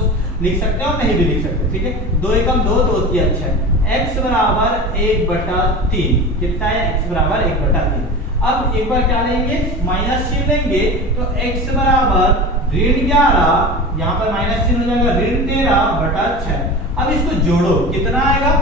लिख सकते हो और नहीं भी लिख सकते, ठीक है। 2 एकम 2, 2 तिया 6, x बराबर 1 बटा 3, कितना है x बराबर 1 बटा 3। अब एक बार क्या लेंगे माइनस चिन्ह लेंगे, तो x बराबर ऋण 11, यहाँ पर माइनस चिन्ह हो जाएगा ऋण 13 बटा 6। अब इसको जोड़ो कितना आएगा,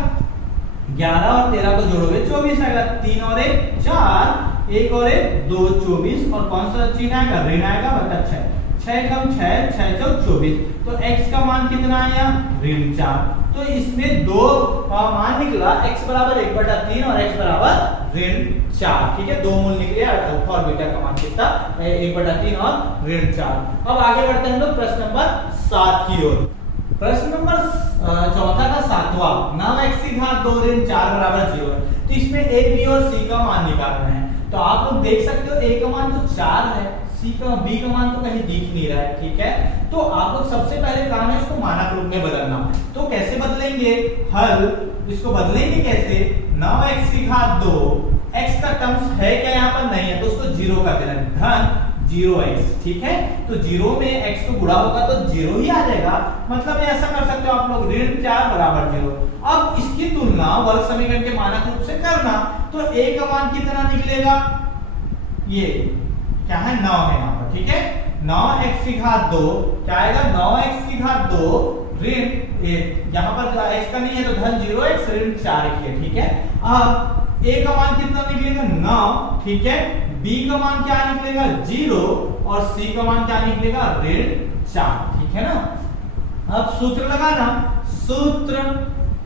11 और 13 को जोड़ोगे 24 आएगा, 3 और 1 4, 1 और 1 2 24, और कौन सा चिन्ह आएगा ऋण आएगा बटा 6, 6 कम 6, 6 चौक 24, तो x का मान कितना आया ऋण 4। तो इसमें दो मान निकला, x बराबर 1 बटा 3 और x बराबर ऋण 4, ठीक है। दो मूल निकले, अल्फा और बीटा का मान कितना 1 बटा 3 और ऋण 4। अब आगे बढ़ते हैं हम लोग प्रश्न नंबर 7 की ओर। प्रश्न नंबर चौथा का 7वां, 9x की घात 2 ऋण 4 बराबर 0 है, तो इसमें a b और c का मान निकालना है। तो आप लोग देख सकते हो a का मान तो 4 है, b का मान तो कहीं दिख नहीं रहा है, ठीक है। तो आप लोग सबसे पहले काम है इसको मानक रूप में बदलना। तो कैसे बदलेंगे, हल इसको बदलेंगे कैसे, 9x की घात 2, x का टर्म्स है क्या यहाँ पर नहीं है, तो उसको 0 कर देना, धन 0x, ठीक है। तो 0 में x को गुणा होगा तो 0 ही आ जाएगा, मतलब ऐसा कर सकते हो आप लोग ऋण 4 बराबर 0। अब इसकी तुलना वर्ग समीकरण के मानक रूप से करना, तो a का मान कितना निकलेगा, ये क्या है 9 है यहाँ पर, ठीक है। 9x की घात 2 क्या आएगा, 9x की घात 2 ऋण, यहाँ पर x का नहीं है तो धन 0x ऋण 4 की है, ठीक है। अब a का मान कितना निकलेगा 9, ठीक है, b का मान क्या निकलेगा 0, और c का मान क्या निकलेगा ऋण 4, ठीक है ना। अब सूत्र लगाना, सूत्र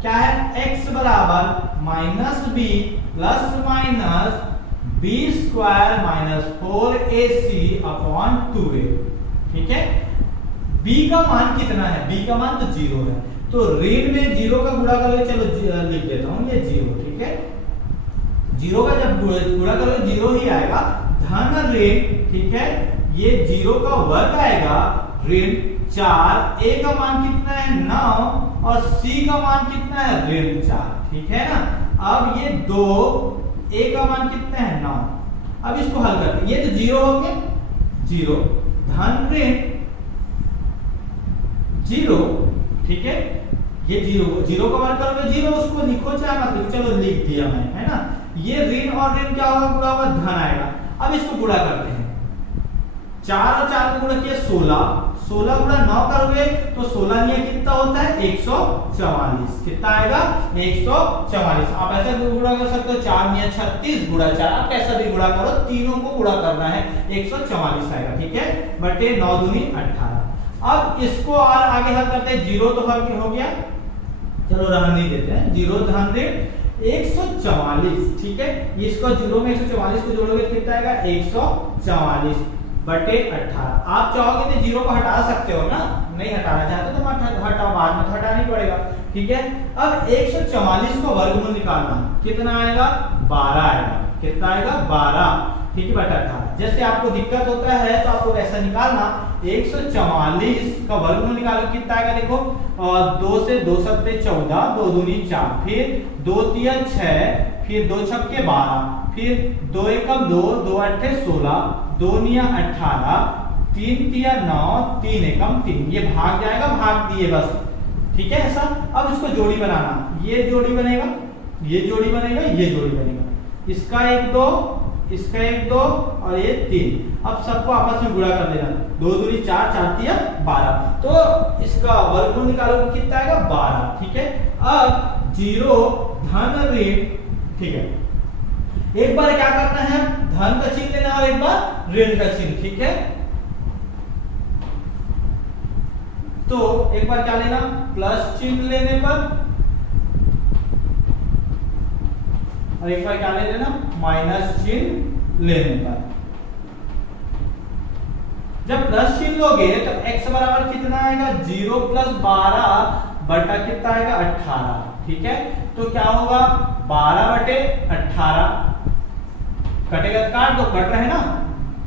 क्या है, x बराबर minus b plus minus b square minus 4ac upon 2a, ठीक है। b का मान कितना है, b का मान तो 0 है, तो ऋण में 0 का गुणा करोगे, चलो लिख देता हूं ये 0, ठीक है। 0 का जब गुणा करोगे 0 ही आएगा, धन ऋण, ठीक है, ये 0 का वर्ग आएगा ऋण 4, a का मान कितना है 9, और c का मान कितना है ऋण 4, ठीक है ना। अब ये 2, a का मान कितना है 9, अब इसको हल करते, ये तो 0 हो गया, 0 धन ऋण 0, ठीक है, ये जीरो का वर्ग करोगे जीरो, उसको लिखो चाहे मत लिखो, चलो लिख दिया मैं, है ना। ये ऋण और ऋण क्या होगा, गुणा होगा, धन आएगा। अब इसको गुणा करते हैं, 4 और 4 को गुणा किया 16, 16 गुणा 9 करोगे तो 16 निया कितना होता है 144, कितना आएगा 144। आप ऐसे भी गुणा कर सकते हो, 4 निया 36 गुणा 4, आप कैसा भी गुणा करो, तीनों को गुणा करना है, 144 आएगा, ठीक है, बटे 9 दूनी 18। अब इसको और आगे हल करते हैं, जीरो तो हल हो गया, चलो रहने नहीं देते हैं, जीरो धन ऋण 144, ठीक है, इसको जीरो में 144 को जोड़ोगे कितना आएगा 144 बटे 18। आप चाहोगे तो जीरो को हटा सकते हो ना, नहीं हटाना चाहते तो हटाओ, बाद में तो हटाना ही पड़ेगा, ठीक है। अब 144 को वर्गमूल निकालना, कितना आएगा 12 आएगा, कितना आएगा 12, ठीक है, बटा 18। जैसे आपको दिक्कत होता है तो आपको ऐसा निकालना, 144 का वर्गमूल निकालो, कितना आएगा देखो, 2 से 2 सत्ते 14, 2 दूनी 4, फिर 2 तिया 6, फिर 2 छक्के 12, फिर 2 एकम 2, 2 अट्ठे 16, 2 निया 18, 3 तिया 9, 3 एकम 3, ये भाग जाएगा, भाग दिए बस, ठीक है ऐसा। अब इसको जोड़ी बनाना, ये जोड़ी बनेगा, ये जोड़ी बनेगा, ये जोड़ी बनेगा, इसका 1 2, इसका 1 2 और ये 3। अब सबको आपस में गुणा कर देना, 2 दूनी 4, 4 तिया 12, तो इसका वर्गमूल निकालोगे कितना आएगा 12, ठीक है। अब जीरो धन ऋण, ठीक है, एक बार क्या करना है, धन का चिन्ह लेना और एक बार ऋण का चिन्ह, ठीक है। तो एक बार क्या लेना, प्लस चिन्ह लेने पर, और एक बार क्या ले लेना, माइनस चिन्ह लेने पर। जब प्लस चिन्ह लोगे तो x बराबर कितना आएगा, 0 प्लस 12 बटा कितना आएगा 18, ठीक है। तो क्या होगा 12 बटे 18, कटेगा तो काट दो, कट रहे ना,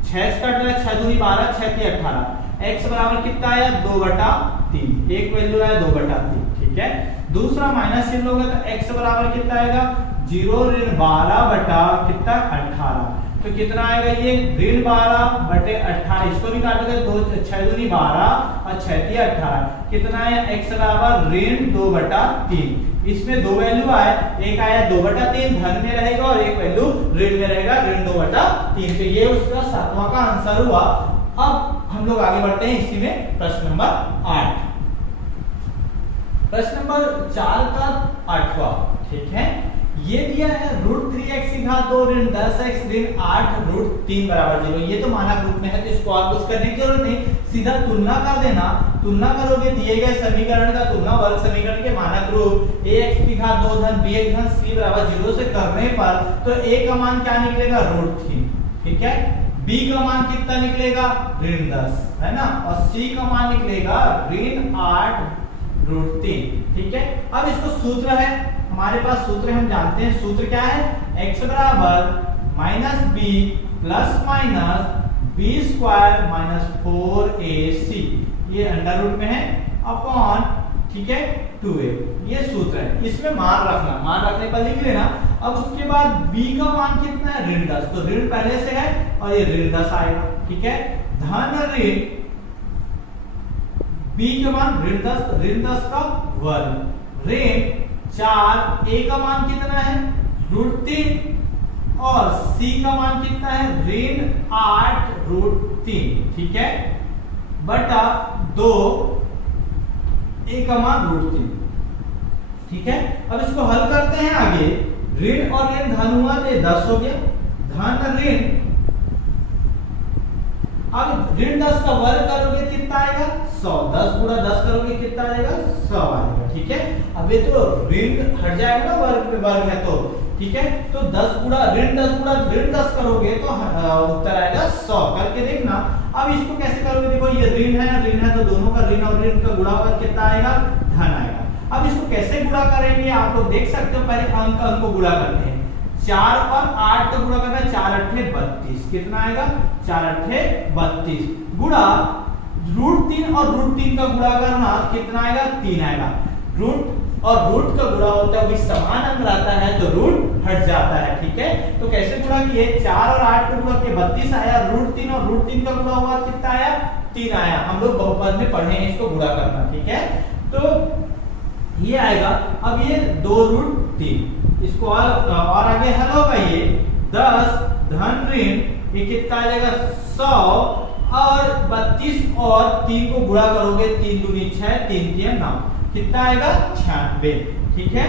6 से कट रहा है, 6 दूनी 12, 6 की 18, x बराबर कितना आया 2 बटा 3, एक वैल्यू आया 2 बटा 3, ठीक है। दूसरा माइनस चिन्ह लोगे तो x बराबर कितना आएगा 0 ऋण 12 बटा कितना 18, तो कितना आएगा ये ऋण 12 बटे 18, इसको भी काटोगे 2 6 दूनी 12 और 6 तिया 18, कितना आया x बराबर ऋण 2 बटा 3। इसमें दो वैल्यू आए, एक आया 2 बटा 3 धन में रहेगा और एक वैल्यू ऋण में रहेगा, ऋण 2 बटा 3, तो ये उसका 7वां का आंसर हुआ। अब हम लोग आगे बढ़ते हैं इसी में प्रश्न नंबर 8, प्रश्न नंबर 4 का 8वां, ठीक है। ये दिया है √3x की घात 2 ऋण 10x ऋण 8 √3 बराबर 0, ये तो मानक रूप में है, तो इसको और कुछ करने की जरूरत नहीं, सीधा तुलना कर देना। तुलना करोगे दिए गए समीकरण का तुलना वर्ग समीकरण के मानक रूप ax की घात 2 धन bx धन c बराबर 0 से करने पर, तो a का मान क्या निकलेगा √3, ठीक है, b का मान कितना निकलेगा ऋण 10, है ना, और c का मान निकलेगा ऋण 8 √3, ठीक है। अब इसको सूत्र है हमारे पास, सूत्र हम जानते हैं, सूत्र क्या है, x बराबर minus b plus minus b square minus 4ac, ये अंडर रूट में है, अपॉन, ठीक है, 2a, ये सूत्र है। इसमें मान रखना, मान रखने पर लिख लेना। अब उसके बाद b का मान कितना है ऋण 10, तो ऋण पहले से है और ये ऋण 10 आएगा, ठीक है, धन ऋण b का मान ऋण 10 का वर्ग ऋण 4, a का मान कितना है √3 और c का मान कितना है ऋण 8 √3, ठीक है, बटा 2, a का मान √3, ठीक है। अब इसको हल करते हैं आगे, ऋण और ऋण धन हुआ तो 10 हो गया, धन ऋण, अब ऋण 10 का वर्ग करोगे कितना आएगा 100, 10 गुणा 10 करोगे कितना आएगा 100 आएगा, ठीक है। अब ये तो ऋण हट जाएगा ना, वर्ग पे वर्ग है तो, ठीक है, तो 10 गुणा ऋण 10 करोगे तो उत्तर आएगा 100, करके देखना। अब इसको कैसे करोगे, देखो ये ऋण है तो दोनों का ऋण और ऋण का गुणा कर कितना आएगा धन आएगा। अब इसको कैसे गुणा करेंगे आप लोग देख सकते हो, पहले अंक को गुणा करते हैं, 4 और 8 का गुणा करना है, 4 अट्ठे 32, कितना आएगा 4 अट्ठे 32, गुणा √3 और √3 का गुणा करना कितना आएगा 3 आएगा, रूट और रूट का गुणा होता है वही समान अंक रहता है तो रूट हट जाता है, ठीक है। तो कैसे गुणा किए, 4 और 8 का गुणा किए 32 आया, √3 और √3 का गुणा हुआ कितना आया 3 आया। हम लोग बहुपद में पढ़े हैं इसको गुणा करना, ठीक है। तो ये आएगा। अब ये 2√3 इसको और आगे हल होगा। ये 10 धन ऋण ये कितना आ जाएगा 100 और 32 और 3 को गुणा करोगे 3 दूनी 6 3 3 9 कितना आएगा 96, ठीक है,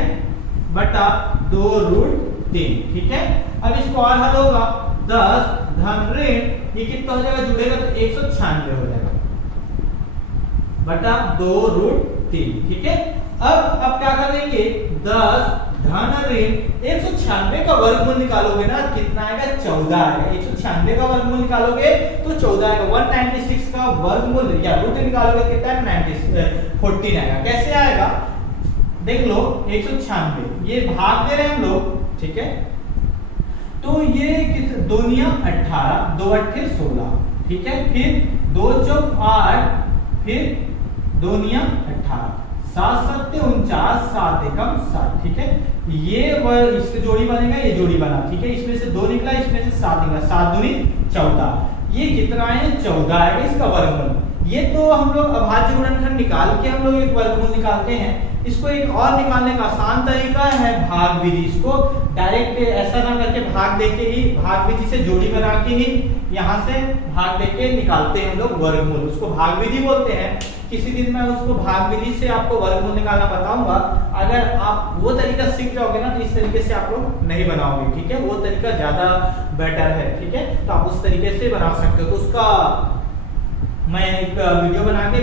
बटा 2√3, ठीक है। अब इसको और हल होगा 10 धन ऋण ये कितना हो जाएगा जुड़ेगा तो 196 हो जाएगा बटा 2√3, ठीक है। अब क्या करेंगे 10 धन ऋण 196 का वर्गमूल निकालोगे ना कितना आएगा 14 आएगा। 196 का वर्गमूल निकालोगे तो 14 आएगा। 196 का वर्गमूल या रूट निकालोगे कितना है 14 आएगा। कैसे आएगा देख लो 196 ये भाग दे रहे हैं हम लोग, ठीक है, तो ये कितना 2 नियम 18 2 अट्ठे 16, ठीक है, फिर 2 चौक 8 फिर 2 नियम 18 7 7 49 7 एकम 7, ठीक है। ये इसकी जोड़ी बनेगा ये जोड़ी बना, ठीक है, इसमें से 2 निकला इसमें से 7 निकला 7 दूनी 14 ये कितना है 14 आएगा इसका वर्गमूल। ये तो हम लोग अभाज्य गुणनखंड निकाल के हम लोग एक वर्गमूल निकालते हैं। इसको एक और निकालने का आसान तरीका है भाग विधि। इसको डायरेक्ट ऐसा ना करके भाग देके ही भाग विधि से जोड़ी बना के ही यहाँ से भाग देके निकालते हैं हम लोग वर्गमूल, उसको भाग विधि बोलते हैं। किसी दिन मैं उसको भाग विधि से आपको वर्गमूल निकालना बताऊंगा। अगर आप वो तरीका सीख जाओगे ना तो इस तरीके से आप लोग नहीं बनाओगे, ठीक है, वो तरीका ज्यादा बेटर है, ठीक है, तो आप उस तरीके से बना सकते हो। तो उसका मैं एक वीडियो बना के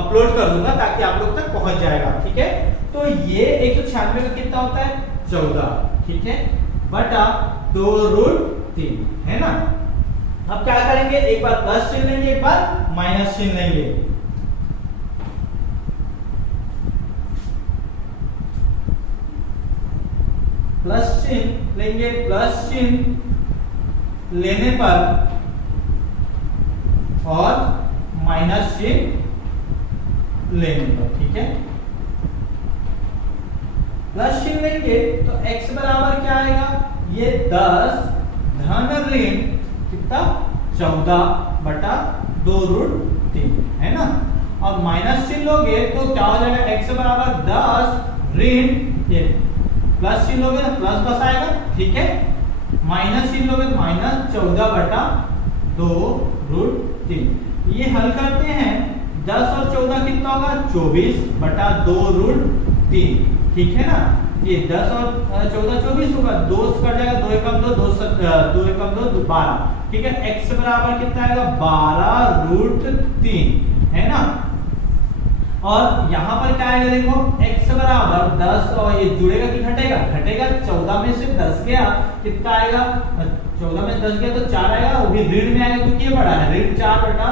अपलोड कर दूंगा ताकि आप लोग तक पहुंच जाएगा, ठीक है। तो ये 196 का कितना होता है 14, ठीक है, बटा 2√3 है ना। अब क्या करेंगे एक बार प्लस चिन्ह लेंगे एक बार माइनस चिन्ह लेंगे। प्लस चिन्ह लेंगे, प्लस चिन्ह लेने पर और माइनस चिन्ह लेने पर, ठीक है। प्लस चिन्ह लेंगे तो x बराबर क्या आएगा ये 10 धन ऋण कितना 14 बटा 2√3 है ना। और माइनस चिन्ह लोगे तो क्या हो जाएगा x बराबर 10 ऋण ये प्लस चिन्ह लोगे ना प्लस बस आएगा, ठीक है, माइनस चिन्ह लोगे तो माइनस 14 बटा 2√3। ये हल करते हैं 10 और 14 कितना होगा 24 बटा 2√3, ठीक है ना। ये 10 और 14 24 होगा, 2 कट जाएगा 2 एकम 2 2 एकम 2 12, ठीक है। x बराबर कितना आएगा 12√3 है ना। और यहाँ पर क्या आएगा देखो x बराबर 10 और ये जुड़ेगा कि घटेगा घटेगा 14 में से 10 गया कितना आएगा 14 में 10 गया तो 4 आएगा, वो भी ऋण में आएगा तो क्या बड़ा है ऋण 4 बटा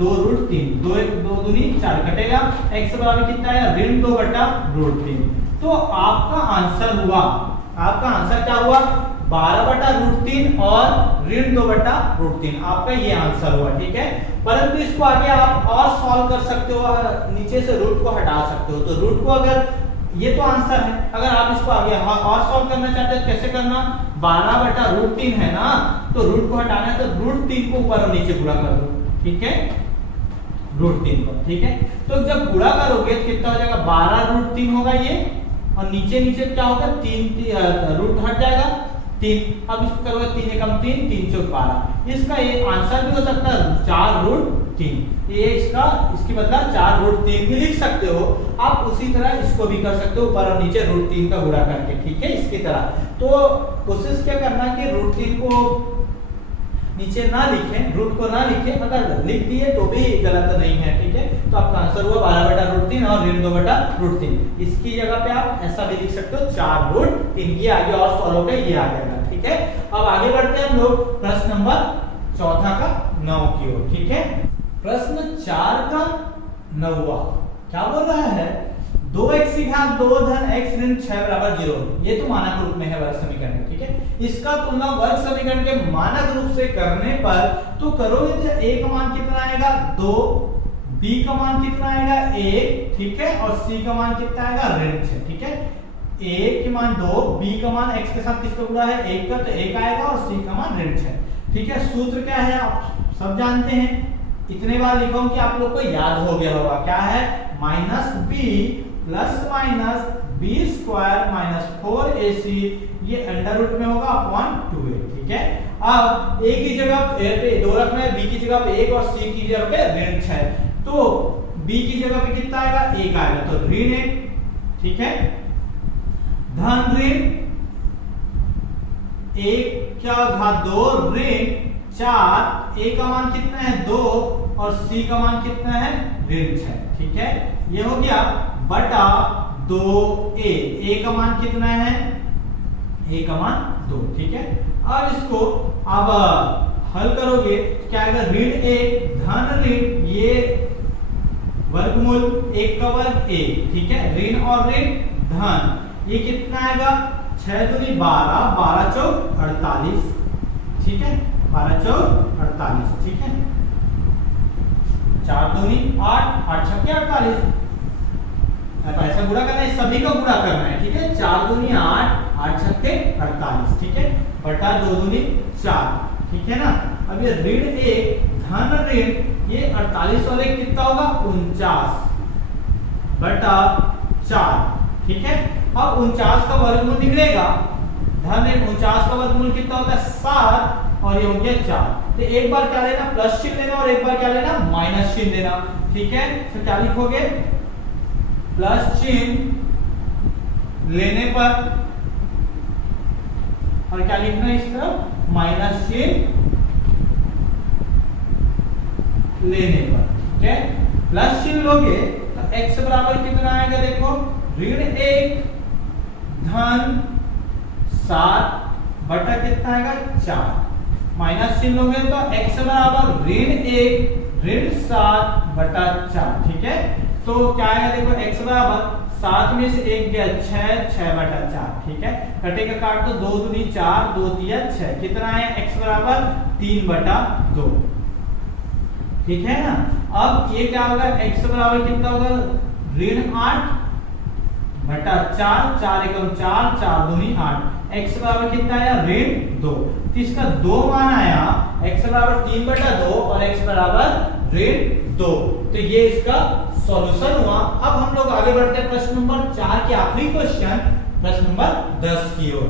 2√3 2 1 2 दूनी 4 घटेगा। x बराबर कितना आएगा ऋण 2 बटा √3। तो आपका आंसर हुआ, आपका आंसर क्या हुआ 12 बटा √3 और ऋण 2 बटा √3 आपका ये आंसर हुआ, ठीक है। परंतु इसको आगे आप और सॉल्व कर सकते हो, नीचे से रूट को हटा सकते हो। तो रूट को अगर ये तो आंसर है, अगर आप इसको आगे और सॉल्व करना चाहते हो कैसे करना 12 बटा √3 है ना, तो रूट को हटाना है तो √3 को ऊपर और नीचे गुणा कर दो, ठीक है, √3 को, ठीक है। तो जब गुणा करोगे तो कितना हो जाएगा 12√3 होगा ये, और नीचे नीचे क्या होगा 3 रूट हट जाएगा 3। अब इसको करोगे 3 एकम 3 3 चौक 12, इसका ये आंसर भी हो सकता है 4√3। ये इसकी बदला 4√3 भी लिख सकते हो आप। उसी तरह इसको भी कर सकते हो ऊपर और नीचे √3 का गुणा करके, ठीक है, इसकी तरह। तो कोशिश क्या करना कि √3 को नीचे ना लिखें, रूट को ना लिखें, अगर लिख दिए तो भी गलत नहीं है, ठीक है। तो आपका आंसर हुआ 12 बटा √3 और ऋण 2 बटा √3। इसकी जगह पे आप ऐसा भी लिख सकते हो 4√3। ये आगे और सॉल्व होगा ये आ जाएगा, ठीक है। अब आगे बढ़ते हैं हम लोग प्रश्न नंबर 4 का 9 की ओर, ठीक है। प्रश्न 4 का 9वां क्या बोल रहा है 2x की घात 2 धन x ऋण 6 बराबर 0। ये तो मानक रूप में है वर्ग समीकरण, ठीक है। इसका तुलना वर्ग समीकरण के मानक रूप से करने पर तो करोगे तो a का मान कितना आएगा 2, b का मान कितना आएगा 1, ठीक है, और c का मान कितना आएगा ऋण 6, ठीक है। a के मान 2, b का मान x के साथ किसका गुणा है 1 का, तो 1 आएगा, और c का मान ऋण 6, ठीक है। सूत्र क्या है आप सब जानते हैं, इतने बार लिखा हूं कि आप लोग को याद हो गया होगा। क्या है minus b plus minus b square minus 4ac, ये अंडर रूट में होगा अपॉन 2a। ठीक है, अब a की जगह पे 2 रखना है, b की जगह पे 1 और c की जगह पे ऋण 6, तो b की जगह पे कितना आएगा 1 आएगा, तो ऋण 1। ठीक है, धन ऋण 1 क्या घात 2 ऋण 4, a का मान कितना है 2 और c का मान कितना है ऋण 6। ठीक है, ये हो गया बटा 2a, a का मान कितना है, a का मान 2। ठीक है, अब इसको अब हल करोगे क्या आएगा, ऋण 1 धन ऋण, ये वर्गमूल 1 का वर्ग 1। ठीक है, ऋण और ऋण धन, ये कितना आएगा 6 दूनी 12, 12 चौक 48। ठीक है, 12 चौक 48। ठीक है, 4 दूनी 8, 8 छक्के 48। अब ऐसा गुणा करना है, सभी का गुणा करना है। ठीक है, 4 दूनी 8, 8 छक्के 48। ठीक है, बटा 2 दूनी 4। ठीक है ना, अब ये ऋण 1 धन ऋण, ये 48 और 1 कितना होगा 49 बटा 4। ठीक है, अब 49 का वर्गमूल निकलेगा, धन ऋण 49 का वर्गमूल कितना होता है 7 और ये हो गया 4। तो एक बार क्या लेना प्लस चिन्ह लेना और एक बार क्या लेना माइनस चिन्ह लेना। ठीक है, तो क्या लिखोगे, प्लस चिन्ह लेने पर और क्या लिखना है इस तरफ माइनस चिन्ह लेने पर। ठीक है, प्लस चिन्ह लोगे तो x बराबर कितना आएगा, देखो ऋण 1 धन 7 बटा कितना आएगा 4, माइनस चिन्ह लोगे तो x बराबर ऋण 1 ऋण 7 बटा 4। ठीक है, तो क्या आएगा, देखो x बराबर 7 में से 1 गया 6, 6 बटा 4। ठीक है, कटेगा काट तो 2 दूनी 4, 2 तिया 6, कितना आया x बराबर 3 बटा 2। ठीक है ना, अब ये क्या होगा, x बराबर कितना होगा ऋण 8 बटा 4, 4 एकम 4, 4 दूनी 8, x बराबर कितना आया ऋण 2। तो इसका 2 मान आया, x बराबर 3 बटा 2 और x बराबर ऋण 2। तो ये इसका सॉल्यूशन हुआ। अब हम लोग आगे बढ़ते हैं प्रश्न नंबर 4 के आखिरी क्वेश्चन, प्रश्न नंबर 10 की ओर।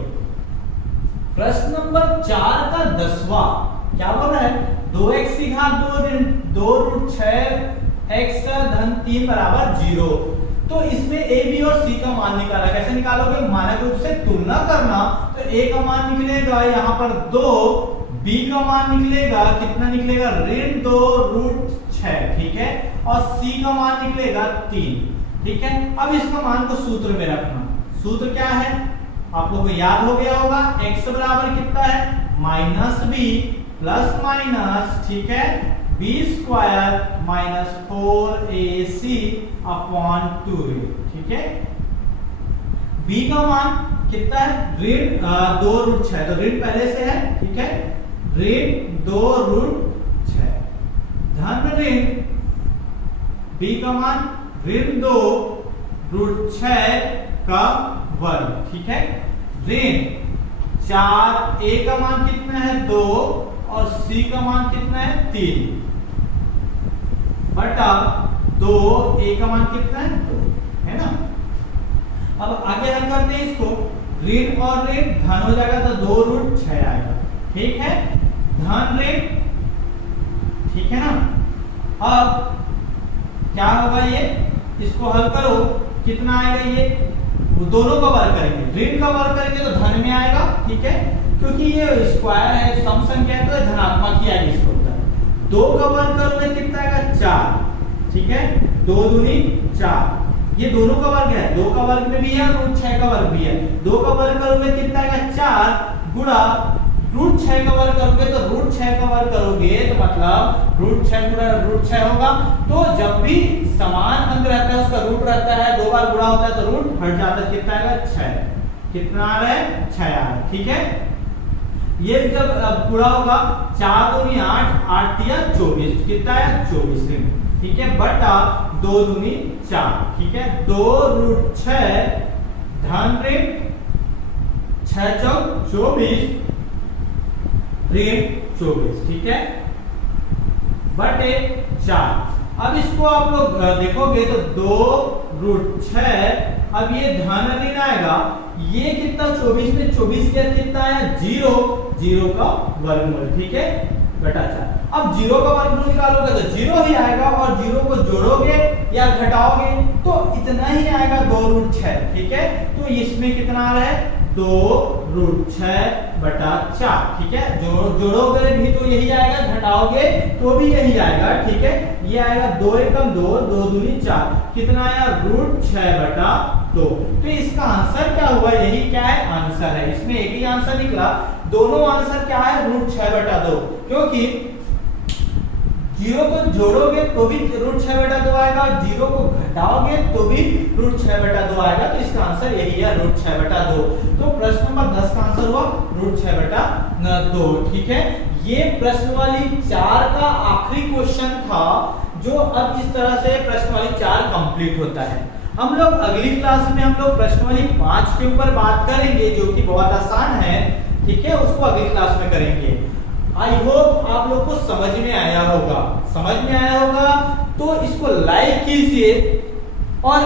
प्रश्न नंबर 4 का 10वां क्या बोल रहा है, 2x की घात 2 ऋण 2 रूट 6x धन 3 बराबर 0। तो इसमें a b और c का मान निकाला, कैसे निकालोगे, मानक रूप से तुलना करना। तो a का मान निकलेगा यहाँ पर 2, b का मान निकलेगा कितना निकलेगा ऋण 2 रूट 6। ठीक है, और c का मान निकलेगा 3। ठीक है, अब इसका मान को सूत्र में रखना। सूत्र क्या है आप लोगों को याद हो गया होगा, x बराबर कितना है माइनस b प्लस माइनस, ठीक है, B square minus 4ac upon 2a। ठीक है, b का मान कितना है ऋण 2 रूट 6, तो ऋण पहले से है। ठीक है, ऋण 2 रूट 6 धन ऋण b का मान ऋण 2 रूट 6 का वर्ग। ठीक है, ऋण 4 a का मान कितना है 2 और c का मान कितना है 3 बटा 2 a का मान कितना है 2, है ना। अब आगे हम करते हैं इसको, ऋण और ऋण धन हो जाएगा तो 2 रूट 6 आएगा। ठीक है, धन ऋण, ठीक है ना। अब क्या होगा, ये इसको हल करो कितना आएगा, ये दोनों का वर्ग करेंगे, ऋण का वर्ग करेंगे तो धन में आएगा। ठीक है, क्योंकि ये स्क्वायर है सम संख्या है तो धनात्मक ही आएगी इसको। 2 का वर्ग करोगे कितना आएगा 4। ठीक है, 2 दूनी 4, ये दोनों का वर्ग है, 2 का वर्ग में भी है रूट 6 का वर्ग भी है। 2 का वर्ग करोगे कितना आएगा 4 गुणा रूट 6 का वर्ग करोगे तो रूट 6 का वर्ग करोगे तो मतलब रूट 6 गुणा रूट 6 होगा। तो जब भी समान अंक रहता है उसका रूट रहता है, 2 बार गुणा होता है तो रूट हट जाता है, कितना आएगा 6, कितना आ रहा है 6 आ रहा है। ठीक है, ये जब पूरा होगा 4 दूनी 8, 8 तिया 24, कितना है 24 दिन। ठीक है, बटा 2 दूनी 4। ठीक है, 2 रूट 6 धन ऋण 6 चौक 24 ऋण 24। ठीक है, बटे 4। अब इसको आप लोग देखोगे तो 2√6, अब ये धन ऋण आएगा, ये कितना 24 में 24 के कितना आया 0, 0 का वर्गमूल, ठीक है बटा 4। अब 0 का वर्गमूल निकालोगे तो 0 ही आएगा, और 0 को जोड़ोगे या घटाओगे तो इतना ही आएगा 2√6, ठीक है। तो इसमें कितना आ रहा है 2√6 बटा 4, ठीक है। जोड़ोगे भी तो यही आएगा, घटाओगे तो भी यही आएगा, ठीक है। ये आएगा 2 एकम 2, 2 दूनी 4, कितना आया √6 बटा 2। तो इसका आंसर क्या हुआ, यही क्या है आंसर है, इसमें एक ही आंसर निकला, दोनों आंसर क्या है √6 बटा 2, क्योंकि 0 को जोड़ोगे तो भी √6 बटा 2 आएगा, 0 को घटाओगे तो भी √6 बटा 2 आएगा। तो इसका आंसर यही है √6 बटा 2। तो प्रश्न नंबर 10 का आंसर हुआ √6 बटा 2, ठीक है। ये प्रश्न वाली 4 का आखिरी क्वेश्चन था, जो अब इस तरह से प्रश्न वाली 4 कंप्लीट होता है। हम लोग अगली क्लास में हम लोग प्रश्न वाली 5 के ऊपर बात करेंगे, जो कि बहुत आसान है, ठीक है, उसको अगली क्लास में करेंगे। आई होप आप लोग को समझ में आया होगा, समझ में आया होगा तो इसको लाइक कीजिए और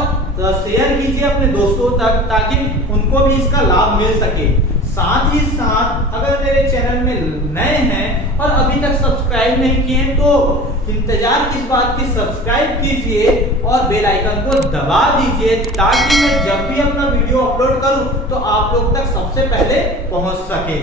शेयर कीजिए अपने दोस्तों तक, ताकि उनको भी इसका लाभ मिल सके। साथ ही साथ अगर मेरे चैनल में नए हैं और अभी तक सब्सक्राइब नहीं किए तो इंतजार किस बात की, सब्सक्राइब कीजिए और बेल आइकन को दबा दीजिए, ताकि मैं जब भी अपना वीडियो अपलोड करूं तो आप लोग तक सबसे पहले पहुंच सके।